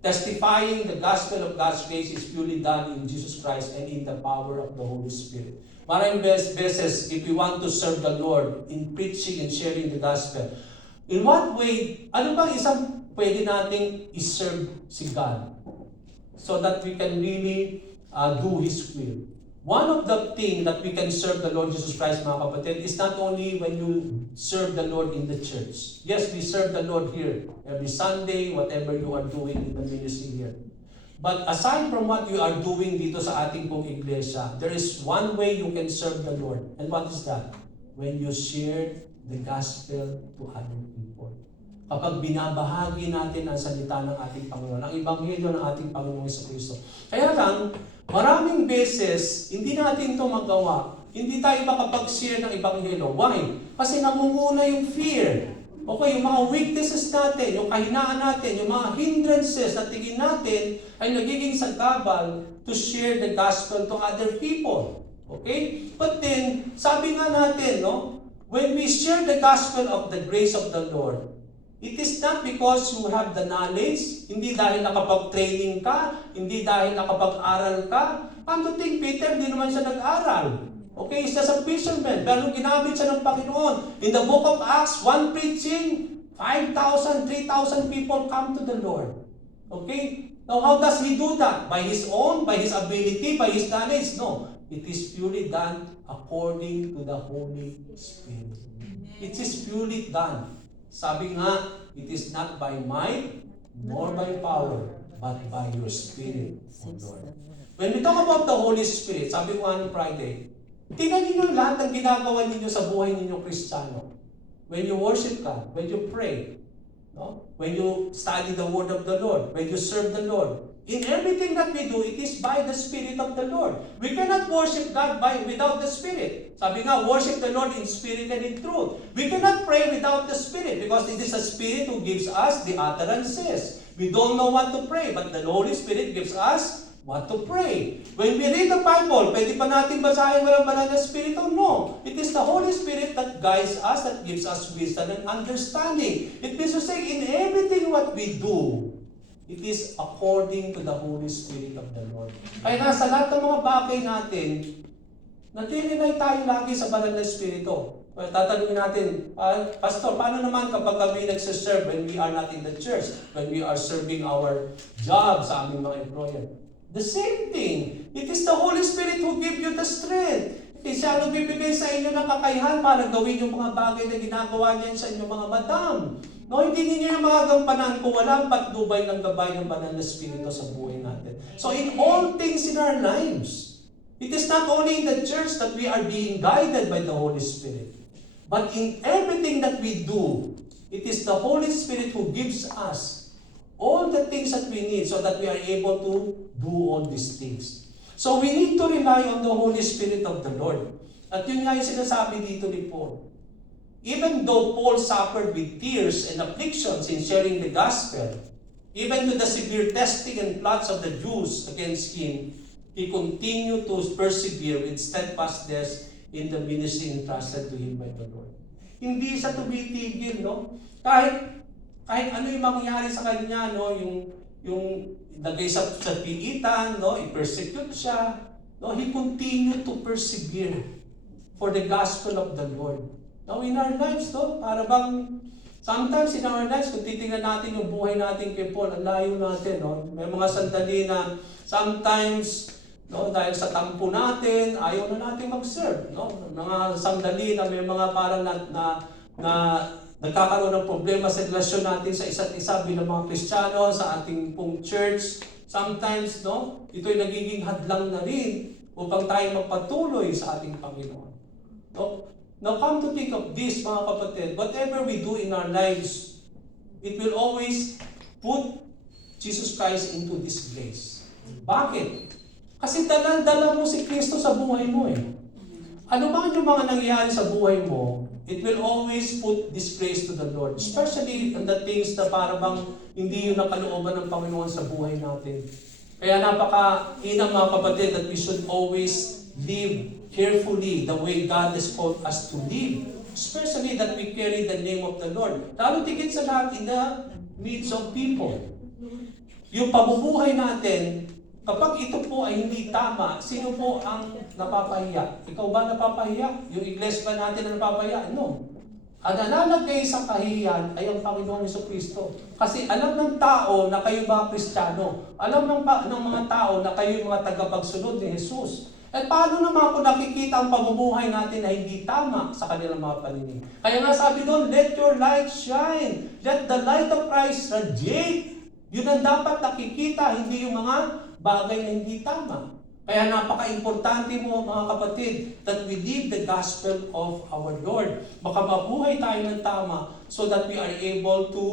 Testifying the gospel of God's grace is purely done in Jesus Christ and in the power of the Holy Spirit. Maraming beses, if we want to serve the Lord in preaching and sharing the gospel, in what way, ano bang isang pwede nating iserve si God so that we can really do His will? One of the things that we can serve the Lord Jesus Christ, mga kapatid, is not only when you serve the Lord in the church. Yes, we serve the Lord here every Sunday, whatever you are doing in the ministry here. But aside from what you are doing dito sa ating pong iglesia, there is one way you can serve the Lord. And what is that? When you share the gospel to other people. Kapag binabahagi natin ang salita ng ating Panginoon, ang Ebanghelyo ng ating Panginoong Jesucristo. Kaya lang, maraming beses, hindi natin ito magawa. Hindi tayo makapag-share ng Ebanghelyo. Why? Kasi namumuna yung fear. Okay, yung mga weaknesses natin, yung kahinaan natin, yung mga hindrances na tingin natin ay nagiging sagabal to share the gospel to other people. Okay? But then, sabi nga natin, no, when we share the gospel of the grace of the Lord, it is not because you have the knowledge, hindi dahil nakapag-training ka, hindi dahil nakapag-aral ka. Come to think, Peter, hindi naman siya nag-aral. Okay, he's just a fisherman, pero ginamit siya ng Panginoon. In the book of Acts, one preaching, 5,000, 3,000 people come to the Lord. Okay? Now, how does he do that? By his own, by his ability, by his knowledge? No. It is purely done according to the Holy Spirit. It is purely done. Sabi nga, it is not by might, nor by power, but by your Spirit, O Lord. When we talk about the Holy Spirit, sabi ko on Friday, tingnan ninyo lahat ng ginagawa ninyo sa buhay ninyo Kristiyano. When you worship God, when you pray, no? When you study the Word of the Lord, when you serve the Lord, In everything that we do, it is by the Spirit of the Lord. We cannot worship God without the Spirit. Sabi nga, worship the Lord in spirit and in truth. We cannot pray without the Spirit because it is a Spirit who gives us the utterances. We don't know what to pray, but the Holy Spirit gives us what to pray. When we read the Bible, pwede pa natin basahin walang banal na Espiritu? No. It is the Holy Spirit that guides us, that gives us wisdom and understanding. It means to say, in everything what we do, it is according to the Holy Spirit of the Lord. Kaya nasa lahat ng mga bagay natin, nag-rely tayo lagi sa banal na Espiritu. Tatanungin natin, Pastor, paano naman kapag kami nagsiserve when we are not in the church, when we are serving our job sa aming mga employer? The same thing. It is the Holy Spirit who give you the strength. Siya ang bibigay sa inyo ng kakayahan para gawin yung mga bagay na ginagawa niya sa inyong mga madam. No, hindi ninyo na magagampanan kung walang patnubay ng gabay ng banal na Espiritu sa buhay natin. So in all things in our lives, it is not only in the church that we are being guided by the Holy Spirit, but in everything that we do, it is the Holy Spirit who gives us all the things that we need so that we are able to do all these things. So we need to rely on the Holy Spirit of the Lord. At yun nga yung sinasabi dito ni Paul. Even though Paul suffered with tears and afflictions in sharing the gospel, even to the severe testing and plots of the Jews against him, he continued to persevere with steadfastness in the ministry entrusted to him by the Lord. Hindi siya tumitigil, no? Kahit ano yung mangyayari sa kanya, no? Yung lagay sa pilitan, no? I-persecute siya, no? He continued to persevere for the gospel of the Lord. Now, in our lives, no? Para bang, sometimes in our lives, kung titingnan natin yung buhay natin kay Paul, ang layo natin, no? May mga sandali na sometimes, no, dahil sa tampo natin, ayaw na natin mag-serve, no? Mga sandali na may mga parang na nagkakaroon ng problema sa relasyon natin sa isa't isa bilang mga Kristiyano, sa ating pong church. Sometimes, no, ito'y nagiging hadlang na rin upang tayo magpatuloy sa ating Panginoon. No? Now, come to think of this, mga kapatid, whatever we do in our lives, it will always put Jesus Christ into disgrace. Bakit? Kasi dala mo si Kristo sa buhay mo eh. Ano ba yung mga nangyayari sa buhay mo, it will always put disgrace to the Lord. Especially on the things na parang hindi yun ang kalooban ng Panginoon sa buhay natin. Kaya napaka-inang mga kapatid that we should always live carefully the way God has called us to live. Especially that we carry the name of the Lord. Lalo tigit sa lahat in the midst of people. Yung pamumuhay natin, kapag ito po ay hindi tama, sino po ang napapahiya? Ikaw ba napapahiya? Yung iglesia ba natin na napapahiya? No. Ang nalalagay sa kahihiyan ay ang Panginoong Jesucristo. Kasi alam ng tao na kayo mga Kristiyano. Alam ng mga tao na kayo mga tagapagsunod ni Jesus. At paano naman kung nakikita ang pamumuhay natin na hindi tama sa kanilang mga paninig? Kaya nga sabi doon, let your light shine. Let the light of Christ radiate. Yun ang dapat nakikita, hindi yung mga bagay na hindi tama. Kaya napaka-importante mo mga kapatid that we live the gospel of our Lord. Baka mabuhay tayo ng tama so that we are able to,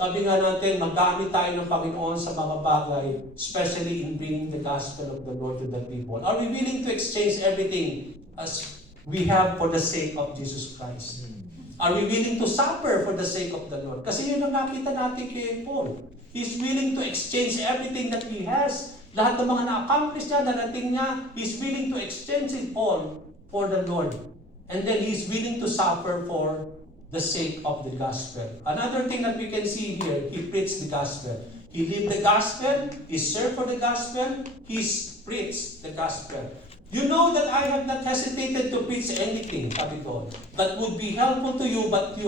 sabi nga natin, magamit tayo ng Panginoon sa mga bagay, especially in bringing the gospel of the Lord to the people. Are we willing to exchange everything as we have for the sake of Jesus Christ? Are we willing to suffer for the sake of the Lord? Kasi yun ang nakita natin kay Paul. He's willing to exchange everything that he has. Lahat ng mga na-accomplish niya, darating niya, he's willing to exchange it all for the Lord. And then he's willing to suffer for the sake of the gospel. Another thing that we can see here, he preached the gospel. He lived the gospel, he served for the gospel, he preached the gospel. You know that I have not hesitated to preach anything, sabi ko, that would be helpful to you, but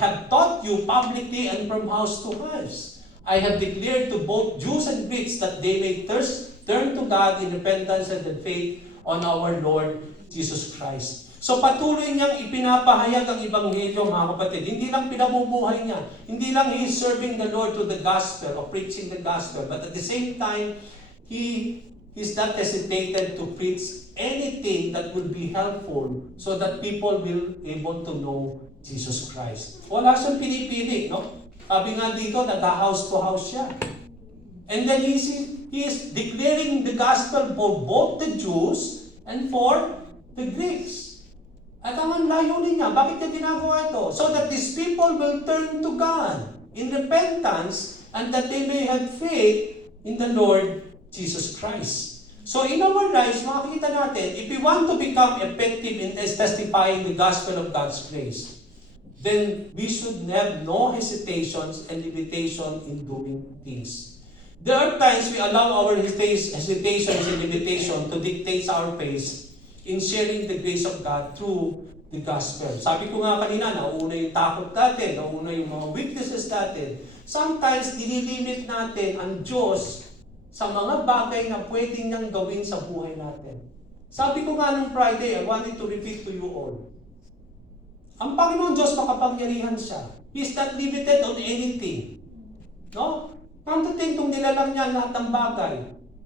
have taught you publicly and from house to house. I have declared to both Jews and Greeks that they may turn to God in repentance and in faith on our Lord Jesus Christ. So patuloy niyang ipinapahayag ang Ebanghelyo, mga kapatid. Hindi lang pinabubuhay niya. Hindi lang he is serving the Lord to the gospel or preaching the gospel. But at the same time, he is not hesitated to preach anything that will be helpful so that people will able to know Jesus Christ. Wala siyang pinipili, no? Sabi nga dito, nag-house to house siya. And then he is declaring the gospel for both the Jews and for the Greeks. At ang layunin niya, bakit niya ginagawa ito? So that these people will turn to God in repentance and that they may have faith in the Lord Jesus Christ. So in our lives, makikita natin, if we want to become effective in testifying the gospel of God's grace, then we should have no hesitations and limitation in doing things. There are times we allow our hesitations and limitation to dictate our pace in sharing the grace of God through the gospel. Sabi ko nga kanina, nauuna yung takot natin, nauuna yung mga weaknesses natin. Sometimes, nililimit natin ang Diyos sa mga bagay na pwede niyang gawin sa buhay natin. Sabi ko nga nung Friday, I wanted to repeat to you all. Ang Panginoon Diyos, makapangyarihan siya. He is not limited on anything. No? Pagdating itong nilalang niya lahat ng bagay,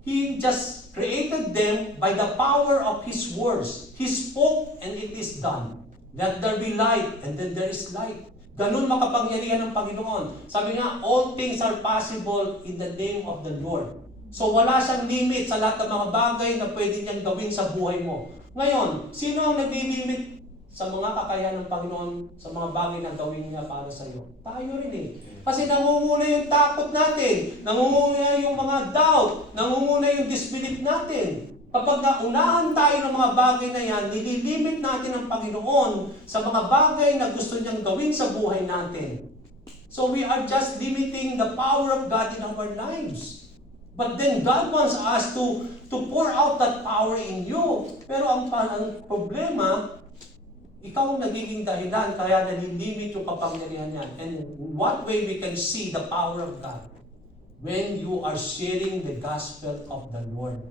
He just created them by the power of His words. He spoke and it is done. Let there be light and then there is light. Ganun makapangyarihan ng Panginoon. Sabi nga, all things are possible in the name of the Lord. So wala siyang limit sa lahat ng mga bagay na pwede niyang gawin sa buhay mo. Ngayon, sino ang nagli-limit sa mga kakayahan ng Panginoon sa mga bagay na gawin niya para sa iyo? Tayo rin eh. Kasi nangunguna yung takot natin, nangunguna yung mga doubt, nangunguna yung disbelief natin. Kapag naunahan tayo ng mga bagay na yan, nililimit natin ang Panginoon sa mga bagay na gusto niyang gawin sa buhay natin. So we are just limiting the power of God in our lives. But then God wants us to pour out that power in you. Pero ang problema, ikaw ang nagiging dahilan kaya nalilimit yung kapangyarihan niya. And in what way we can see the power of God? When you are sharing the gospel of the Lord.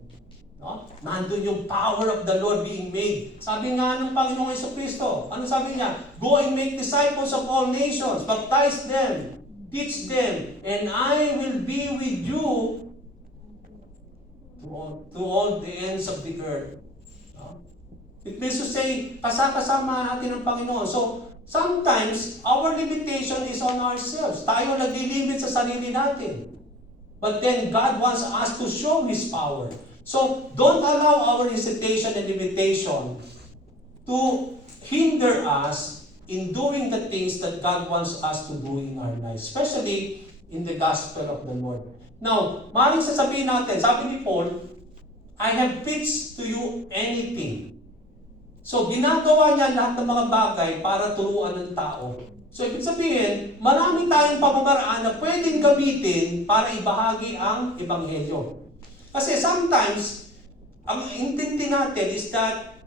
No? Nandun yung power of the Lord being made. Sabi nga ng Panginoong Jesucristo, ano sabi niya? Go and make disciples of all nations, baptize them, teach them, and I will be with you to all the ends of the earth. No? It means to say, kasama natin ang Panginoon. So, sometimes, our limitation is on ourselves. Tayo naglilimit sa sarili natin. But then, God wants us to show His power. So, don't allow our hesitation and limitation to hinder us in doing the things that God wants us to do in our lives, especially in the gospel of the Lord. Now, maaaring sasabihin natin, sabi ni Paul, I have preached to you anything. So, ginagawa niya lahat ng mga bagay para turuan ng tao. So, ibig sabihin, marami tayong pamamaraan na pwedeng gamitin para ibahagi ang Ebanghelyo. Kasi sometimes, ang intindi natin is that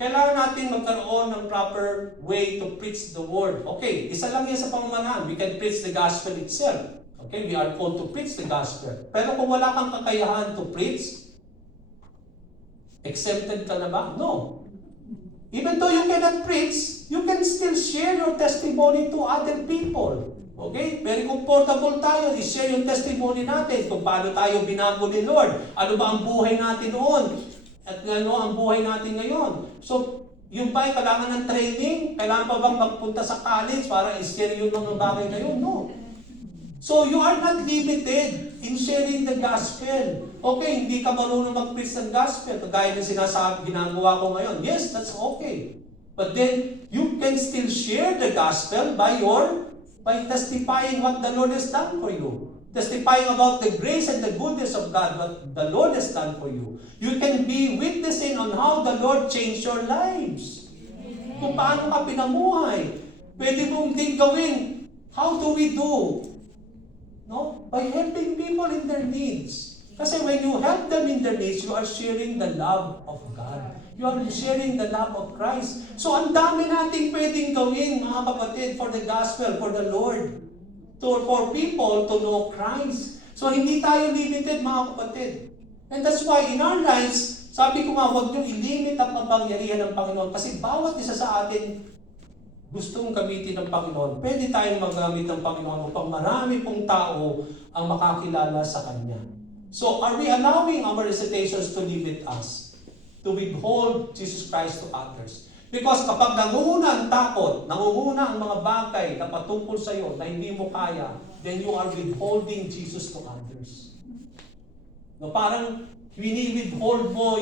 kailangan natin magkaroon ng proper way to preach the word. Okay, isa lang yan sa pamamaraan. We can preach the gospel itself. Okay, we are called to preach the gospel. Pero kung wala kang kakayahan to preach, exempted ka na ba? No. Even though you cannot preach, you can still share your testimony to other people. Okay? Very comfortable tayo. I-share yung testimony natin kung paano tayo binago ni Lord. Ano ba ang buhay natin noon? At ano ang buhay natin ngayon? So, yung ba ay kailangan ng training? Kailangan pa bang magpunta sa college para i-share yung mga bagay na yun? No. So, you are not limited in sharing the gospel. Okay, hindi ka marunong mag-preach ng gospel. Kagaya ng sinasabi, ginagawa ko ngayon. Yes, that's okay. But then, you can still share the gospel by testifying what the Lord has done for you. Testifying about the grace and the goodness of God, what the Lord has done for you. You can be witnessing on how the Lord changed your lives. Kung paano ka pinamuhay. Pwede mong din gawin. How do we do? No? By helping people in their needs. Kasi when you help them in their needs, you are sharing the love of God. You are sharing the love of Christ. So ang dami nating pwedeng gawin, mga kapatid, for the gospel, for the Lord. For people to know Christ. So hindi tayo limited, mga kapatid. And that's why in our lives, sabi ko nga, huwag niyong ilimit ang kapangyarihan ng Panginoon. Kasi bawat isa sa atin gustong gamitin ng Panginoon. Pwede tayong magamit ng Panginoon upang marami pong tao ang makakilala sa Kanya. So are we allowing our recitations to limit us? To withhold Jesus Christ to others. Because kapag nangunguna ang takot, nangunguna ang mga bagay na patungkol sa iyo na hindi mo kaya, then you are withholding Jesus to others. No, parang wini-withhold mo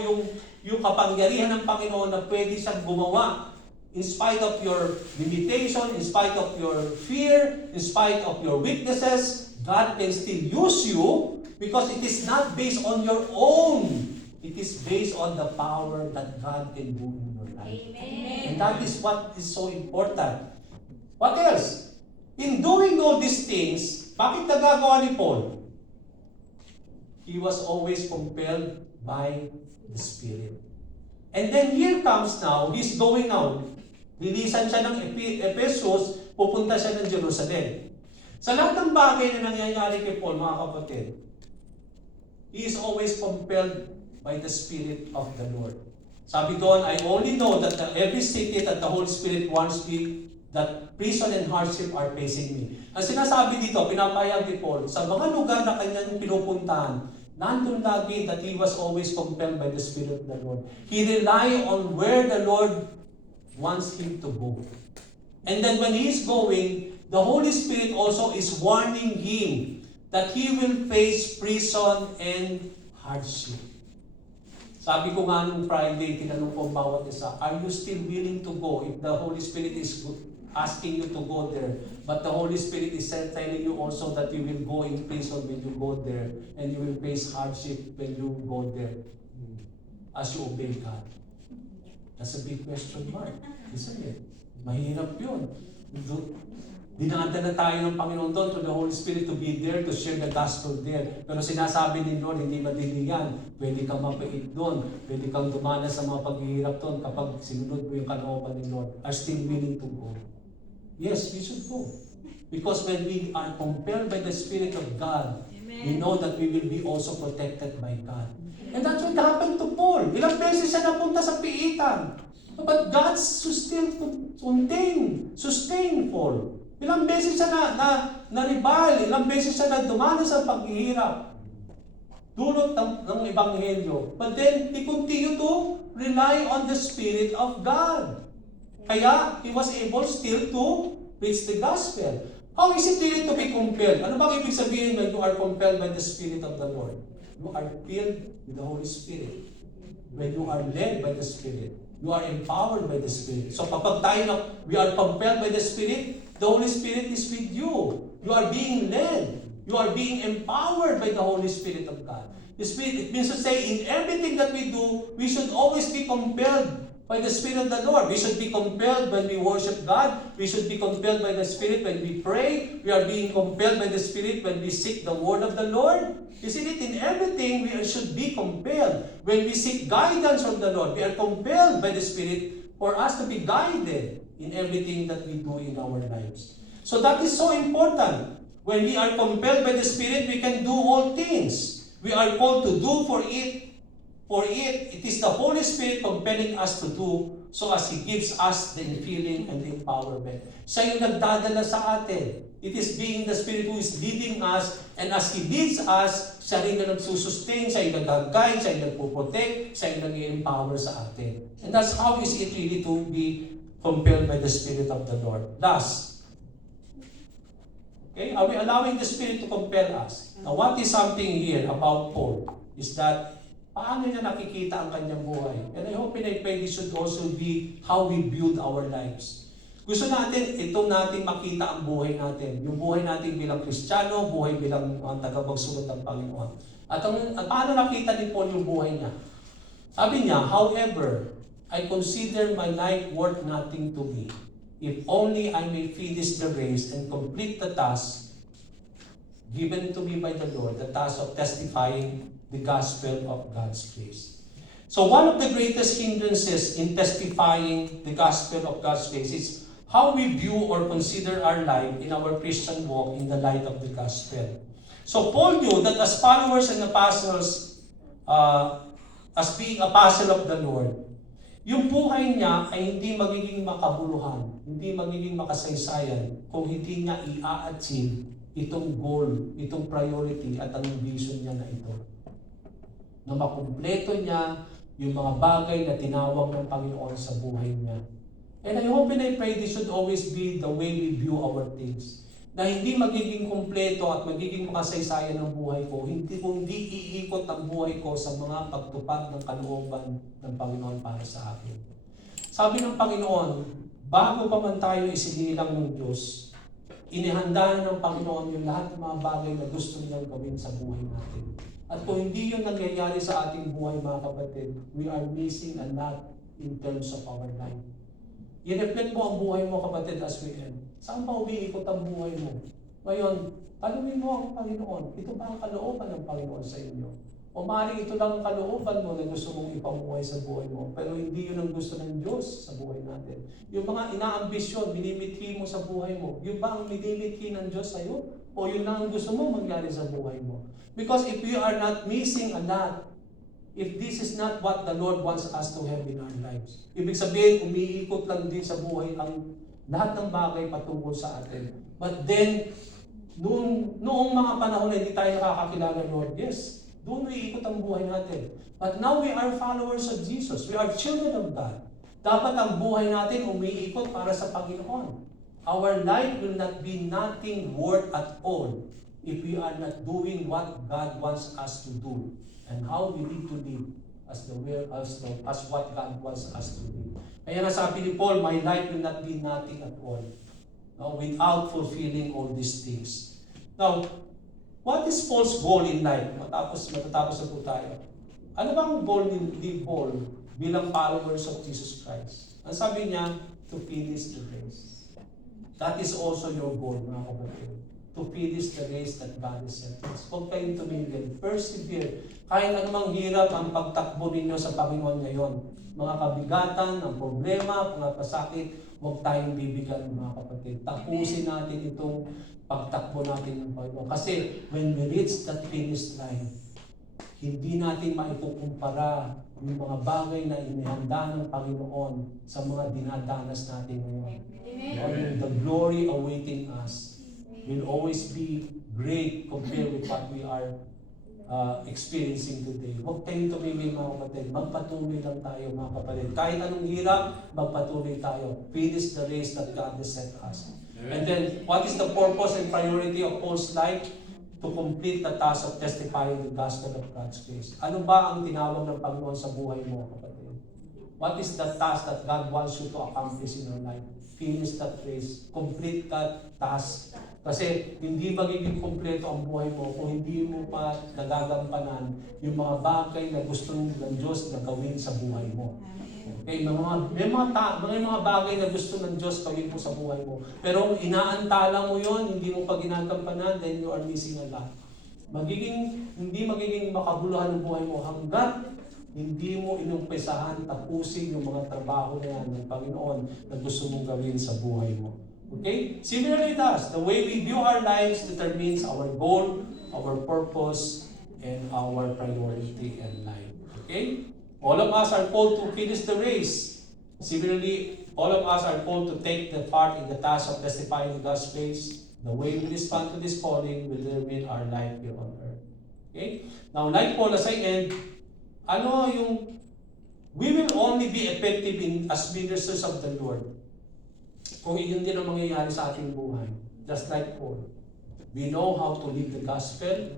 yung kapangyarihan ng Panginoon na pwede siyang gumawa in spite of your limitation, in spite of your fear, in spite of your weaknesses. God can still use you because it is not based on your own. It is based on the power that God can do in your life. Amen. And that is what is so important. What else? In doing all these things, bakit nagagawa ni Paul? He was always compelled by the Spirit. And then here comes now, he's going out. Lilisan siya ng Ephesus, pupunta siya ng Jerusalem. Sa lahat ng bagay na nangyayari kay Paul, mga kapatid, he is always compelled by the Spirit of the Lord. Sabi doon, I only know that every city that the Holy Spirit wants me, that prison and hardship are facing me. Ang sinasabi dito, pinapayag ni Paul, sa mga lugar na kanyang pinupuntahan, nandun lagi that he was always compelled by the Spirit of the Lord. He relied on where the Lord wants him to go. And then when he is going, the Holy Spirit also is warning him that he will face prison and hardship. Sabi ko nga nung Friday, tinanong ko bawat isa, are you still willing to go if the Holy Spirit is asking you to go there? But the Holy Spirit is telling you also that you will go in prison when you go there, and you will face hardship when you go there as you obey God. That's a big question mark, isn't it? Mahirap yun. Dinadala tayo ng Panginoon doon to the Holy Spirit to be there, to share the gospel there. Pero sinasabi ni Lord, hindi madali yan. Pwede kang mapait doon. Pwede kang dumanas sa mga paghihirap doon kapag sinunod mo yung kalooban ni Lord. Are still willing to go. Yes, we should go. Because when we are compelled by the Spirit of God, we know that we will be also protected by God. And that's what happened to Paul. Ilang beses siya napunta sa piitan. But God still sustain Paul. Ilang beses siya na-rival, ilang beses siya na dumanas sa paghihirap. Dulot ng Ebanghelyo. But then, he continued to rely on the Spirit of God. Kaya, he was able still to preach the gospel. How is it really to be compelled? Ano bang ibig sabihin when you are compelled by the Spirit of the Lord? You are filled with the Holy Spirit. When you are led by the Spirit, you are empowered by the Spirit. So kapag we are compelled by the Spirit, the Holy Spirit is with you. You are being led. You are being empowered by the Holy Spirit of God. The Spirit, it means to say, in everything that we do, we should always be compelled by the Spirit of the Lord. We should be compelled when we worship God. We should be compelled by the Spirit when we pray. We are being compelled by the Spirit when we seek the word of the Lord. Isn't it? In everything, we should be compelled. When we seek guidance from the Lord, we are compelled by the Spirit for us to be guided in everything that we do in our lives. So that is so important. When we are compelled by the Spirit, we can do all things. We are called to do for it. It is the Holy Spirit compelling us to do so as He gives us the infilling and the empowerment. Siya yung nagdadala sa atin. It is being the Spirit who is leading us, and as He leads us, siya rin na nagsusustain, siya yung nag-guide, siya yung nagpo-protect, siya yung nag-empower sa atin. And that's how is it really to be compelled by the Spirit of the Lord. Last, okay, are we allowing the Spirit to compel us? Now, what is something here about Paul is that paano niya nakikita ang kanyang buhay? And I hope and I pray this should also be how we build our lives. Gusto natin, itong natin makita ang buhay natin. Yung buhay natin bilang Kristiyano, buhay bilang tagapagsunod ng Panginoon. At paano nakita ni Paul yung buhay niya? Sabi niya, however, I consider my life worth nothing to me, if only I may finish the race and complete the task given to me by the Lord, the task of testifying the gospel of God's grace. So one of the greatest hindrances in testifying the gospel of God's grace is how we view or consider our life in our Christian walk in the light of the gospel. So Paul knew that as followers and apostles, as being apostle of the Lord, yung buhay niya ay hindi magiging makabuluhan, hindi magiging makasaysayan kung hindi niya i-achieve itong goal, itong priority at ang vision niya na ito. Na makumpleto niya yung mga bagay na tinawag ng Panginoon sa buhay niya. And I hope and I pray this should always be the way we view our things. na hindi magiging kumpleto at magiging makasaysayan ng buhay ko, kung hindi iikot ang buhay ko sa mga pagtupad ng kalooban ng Panginoon para sa akin. Sabi ng Panginoon, bago pa man tayo isinilang ng Diyos, inihanda na ng Panginoon yung lahat ng mga bagay na gusto niyang gawin sa buhay natin. At kung hindi yun nangyayari sa ating buhay, mga kapatid, we are missing a lot in terms of our life. I-reflect mo ang buhay mo, kapatid, as we end. Saan ba umiikot ang buhay mo? Ngayon, tanungin mo ang Panginoon, ito ba ang kalooban ng Panginoon sa inyo? O maaaring ito lang ang kalooban mo na gusto mong ipamuhay sa buhay mo, pero hindi yun ang gusto ng Diyos sa buhay natin. Yung mga inaambisyon, minimithi mo sa buhay mo, yun ba ang minimithi ng Diyos sa iyo? O yun lang ang gusto mo mangyari sa buhay mo? Because if you are not missing a lot, if this is not what the Lord wants us to have in our lives, ibig sabihin, umiikot lang din sa buhay ang lahat ng bagay patungkol sa atin. But then, noong mga panahon na hindi tayo nakakakilala, Lord, yes, doon umiikot ang buhay natin. But now we are followers of Jesus. We are children of God. Dapat ang buhay natin umiikot para sa Panginoon. Our life will not be nothing worth at all if we are not doing what God wants us to do and how we need to live as what God wants us to live. Kaya nasabi ni Paul, my life will not be nothing at all, no, without fulfilling all these things. Now, what is Paul's goal in life? Matatapos na po tayo. Ano bang goal ni Paul bilang followers of Jesus Christ? Ang sabi niya, to finish the race. That is also your goal, mga kapatid. To finish the race that God has set us. Huwag kayong tumigil. Persevere. Kahit anumang hirap ang pagtakbo ninyo sa Panginoon ngayon. Mga kabigatan, ang problema, mga pasakit, huwag tayong bibigyan, mga kapatid. Tapusin natin itong pagtakbo natin ng Panginoon. Kasi when we reach that finish line, hindi natin maikukumpara yung mga bagay na inihanda ng Panginoon sa mga dinadanas natin ngayon. The glory awaiting us will always be great compared with what we are experiencing today. Huwag tayong tumigil, mga kapatid. Magpatuloy lang tayo, mga kapatid. Kahit anong hirap, magpatuloy tayo. Finish the race that God has set us. And then, what is the purpose and priority of Paul's life? To complete the task of testifying the gospel of God's grace. Ano ba ang tinawag ng Panginoon sa buhay mo, kapatid? What is the task that God wants you to accomplish in your life? Finish that race. Complete that task. Kasi hindi magiging kompleto ang buhay mo kung hindi mo pa nagagampanan yung mga bagay na gusto ng Diyos na gawin sa buhay mo. Okay, may mga bagay na gusto ng Diyos gawin mo sa buhay mo. Pero kung inaantala mo yon, hindi mo pa ginagampanan, then you are missing a lot. Hindi magiging makabuluhan ang buhay mo hanggat hindi mo inumpisahan, tapusin yung mga trabaho na yan ng Panginoon na gusto mong gawin sa buhay mo. Okay? Similarly thus, the way we view our lives determines our goal, our purpose, and our priority in life. Okay? All of us are called to finish the race. Similarly, all of us are called to take the part in the task of testifying God's grace. The way we respond to this calling will determine our life here on earth. Okay? Now, like Paul, as I end, we will only be effective as ministers of the Lord kung iyon din ang mangyayari sa ating buhay. Just like Paul. We know how to live the gospel,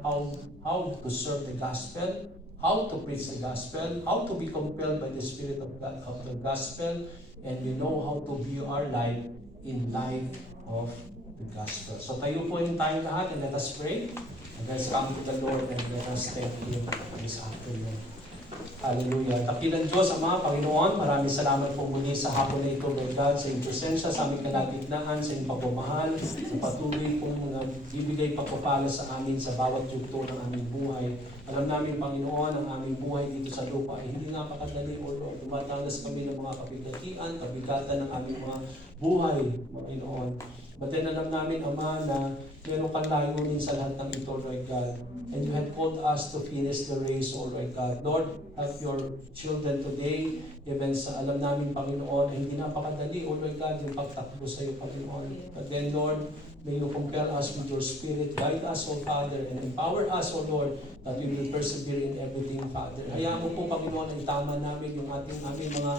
how to serve the gospel, how to preach the gospel, how to be compelled by the Spirit of God of the gospel, and we know how to view our life in light of the gospel. So tayo po yung tayo lahat and let us pray. And let's come to the Lord and let us thank Him this afternoon. Hallelujah. Dakilang Diyos, Ama, Panginoon, maraming salamat po muli sa hapon na ito, Lord God, sa iyong presensya, sa aming kalagitnaan, sa iyong pagmamahal, sa patuloy pong bibigay pagpapala sa amin sa bawat yugto ng aming buhay. Alam namin, Panginoon, ang aming buhay dito sa lupa ay hindi napakadali, O Lord. Dumatalas kami ng mga kabigatan ng aming mga buhay, Panginoon. But then alam namin, Ama, na meron kang layunin sa lahat ng ito, Lord God. And you had called us to finish the race, O Lord God. Lord, help your children today, even sa alam namin, Panginoon, ay hindi napakadali, O Lord God, yung pagtakbo sa iyo, Panginoon. But then, Lord, may you compel us with your Spirit, guide us, O Father, and empower us, O Lord, that we will persevere in everything, Father. Hayaan mo po, Panginoon, ay tama namin yung aming mga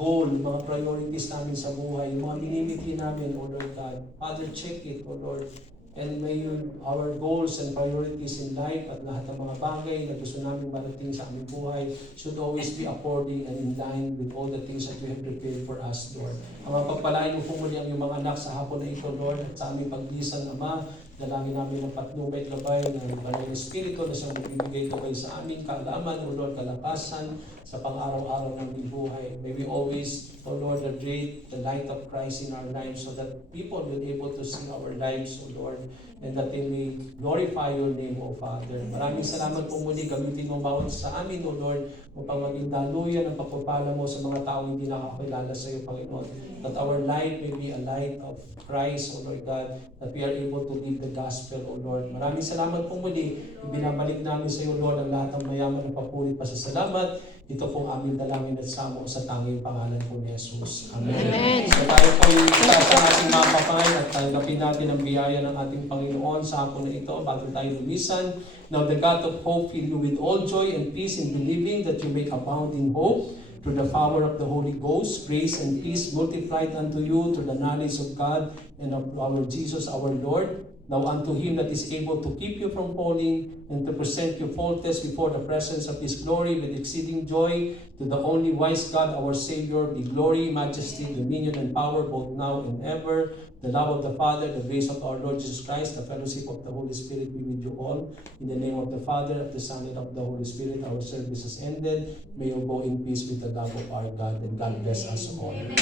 goal, mga priorities namin sa buhay, yung mga minimiti namin, O Lord God. Father, check it, O Lord. And may our goals and priorities in life at lahat ng mga bagay na gusto namin marating sa aming buhay should always be according and in line with all the things that you have prepared for us, Lord. Ang mapagpalain mo po muli ang iyong mga anak sa hapon na ito, Lord, at sa aming paglisan, Ama, dalangin namin ng patnubay at gabay ng Banal na Espiritu na siyang magbibigay gabay sa aming kaalaman, O Lord, kalakasan sa pang-araw-araw ng aming buhay. May we always, O Lord, radiate the light of Christ in our lives so that people will be able to see our lives, O Lord, and that they may glorify your name, O Father. Maraming salamat po muli, gamitin mo bawat sa amin, O Lord, upang maging daluyan ang pagpapala mo sa mga taong hindi nakakilala sa iyo, Panginoon. That our light may be a light of Christ, O Lord God, that we are able to live the gospel, O Lord. Maraming salamat po muli. Ibinabalik namin sa iyo, Lord, ang lahat ng mayaman ng papuri pa sa salamat. Ito pong aming dalangin at samo sa tanging pangalan po ni Jesus. Amen. Amen. So tayo po yung itaas ang ating mga kapay at tanggapin natin ang biyaya ng ating Panginoon sa hapon na ito bago tayo lumisan. Now the God of hope fill you with all joy and peace in believing that you may abound in hope through the power of the Holy Ghost, grace and peace multiplied unto you through the knowledge of God and of our Jesus our Lord. Now unto Him that is able to keep you from falling and to present you faultless before the presence of His glory with exceeding joy, to the only wise God our Savior, be glory, majesty, dominion, and power both now and ever. The love of the Father, the grace of our Lord Jesus Christ, the fellowship of the Holy Spirit be with you all. In the name of the Father, of the Son, and of the Holy Spirit, our service has ended. May you go in peace with the love of our God, and God bless us all. Amen.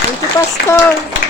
Thank you, Pastor.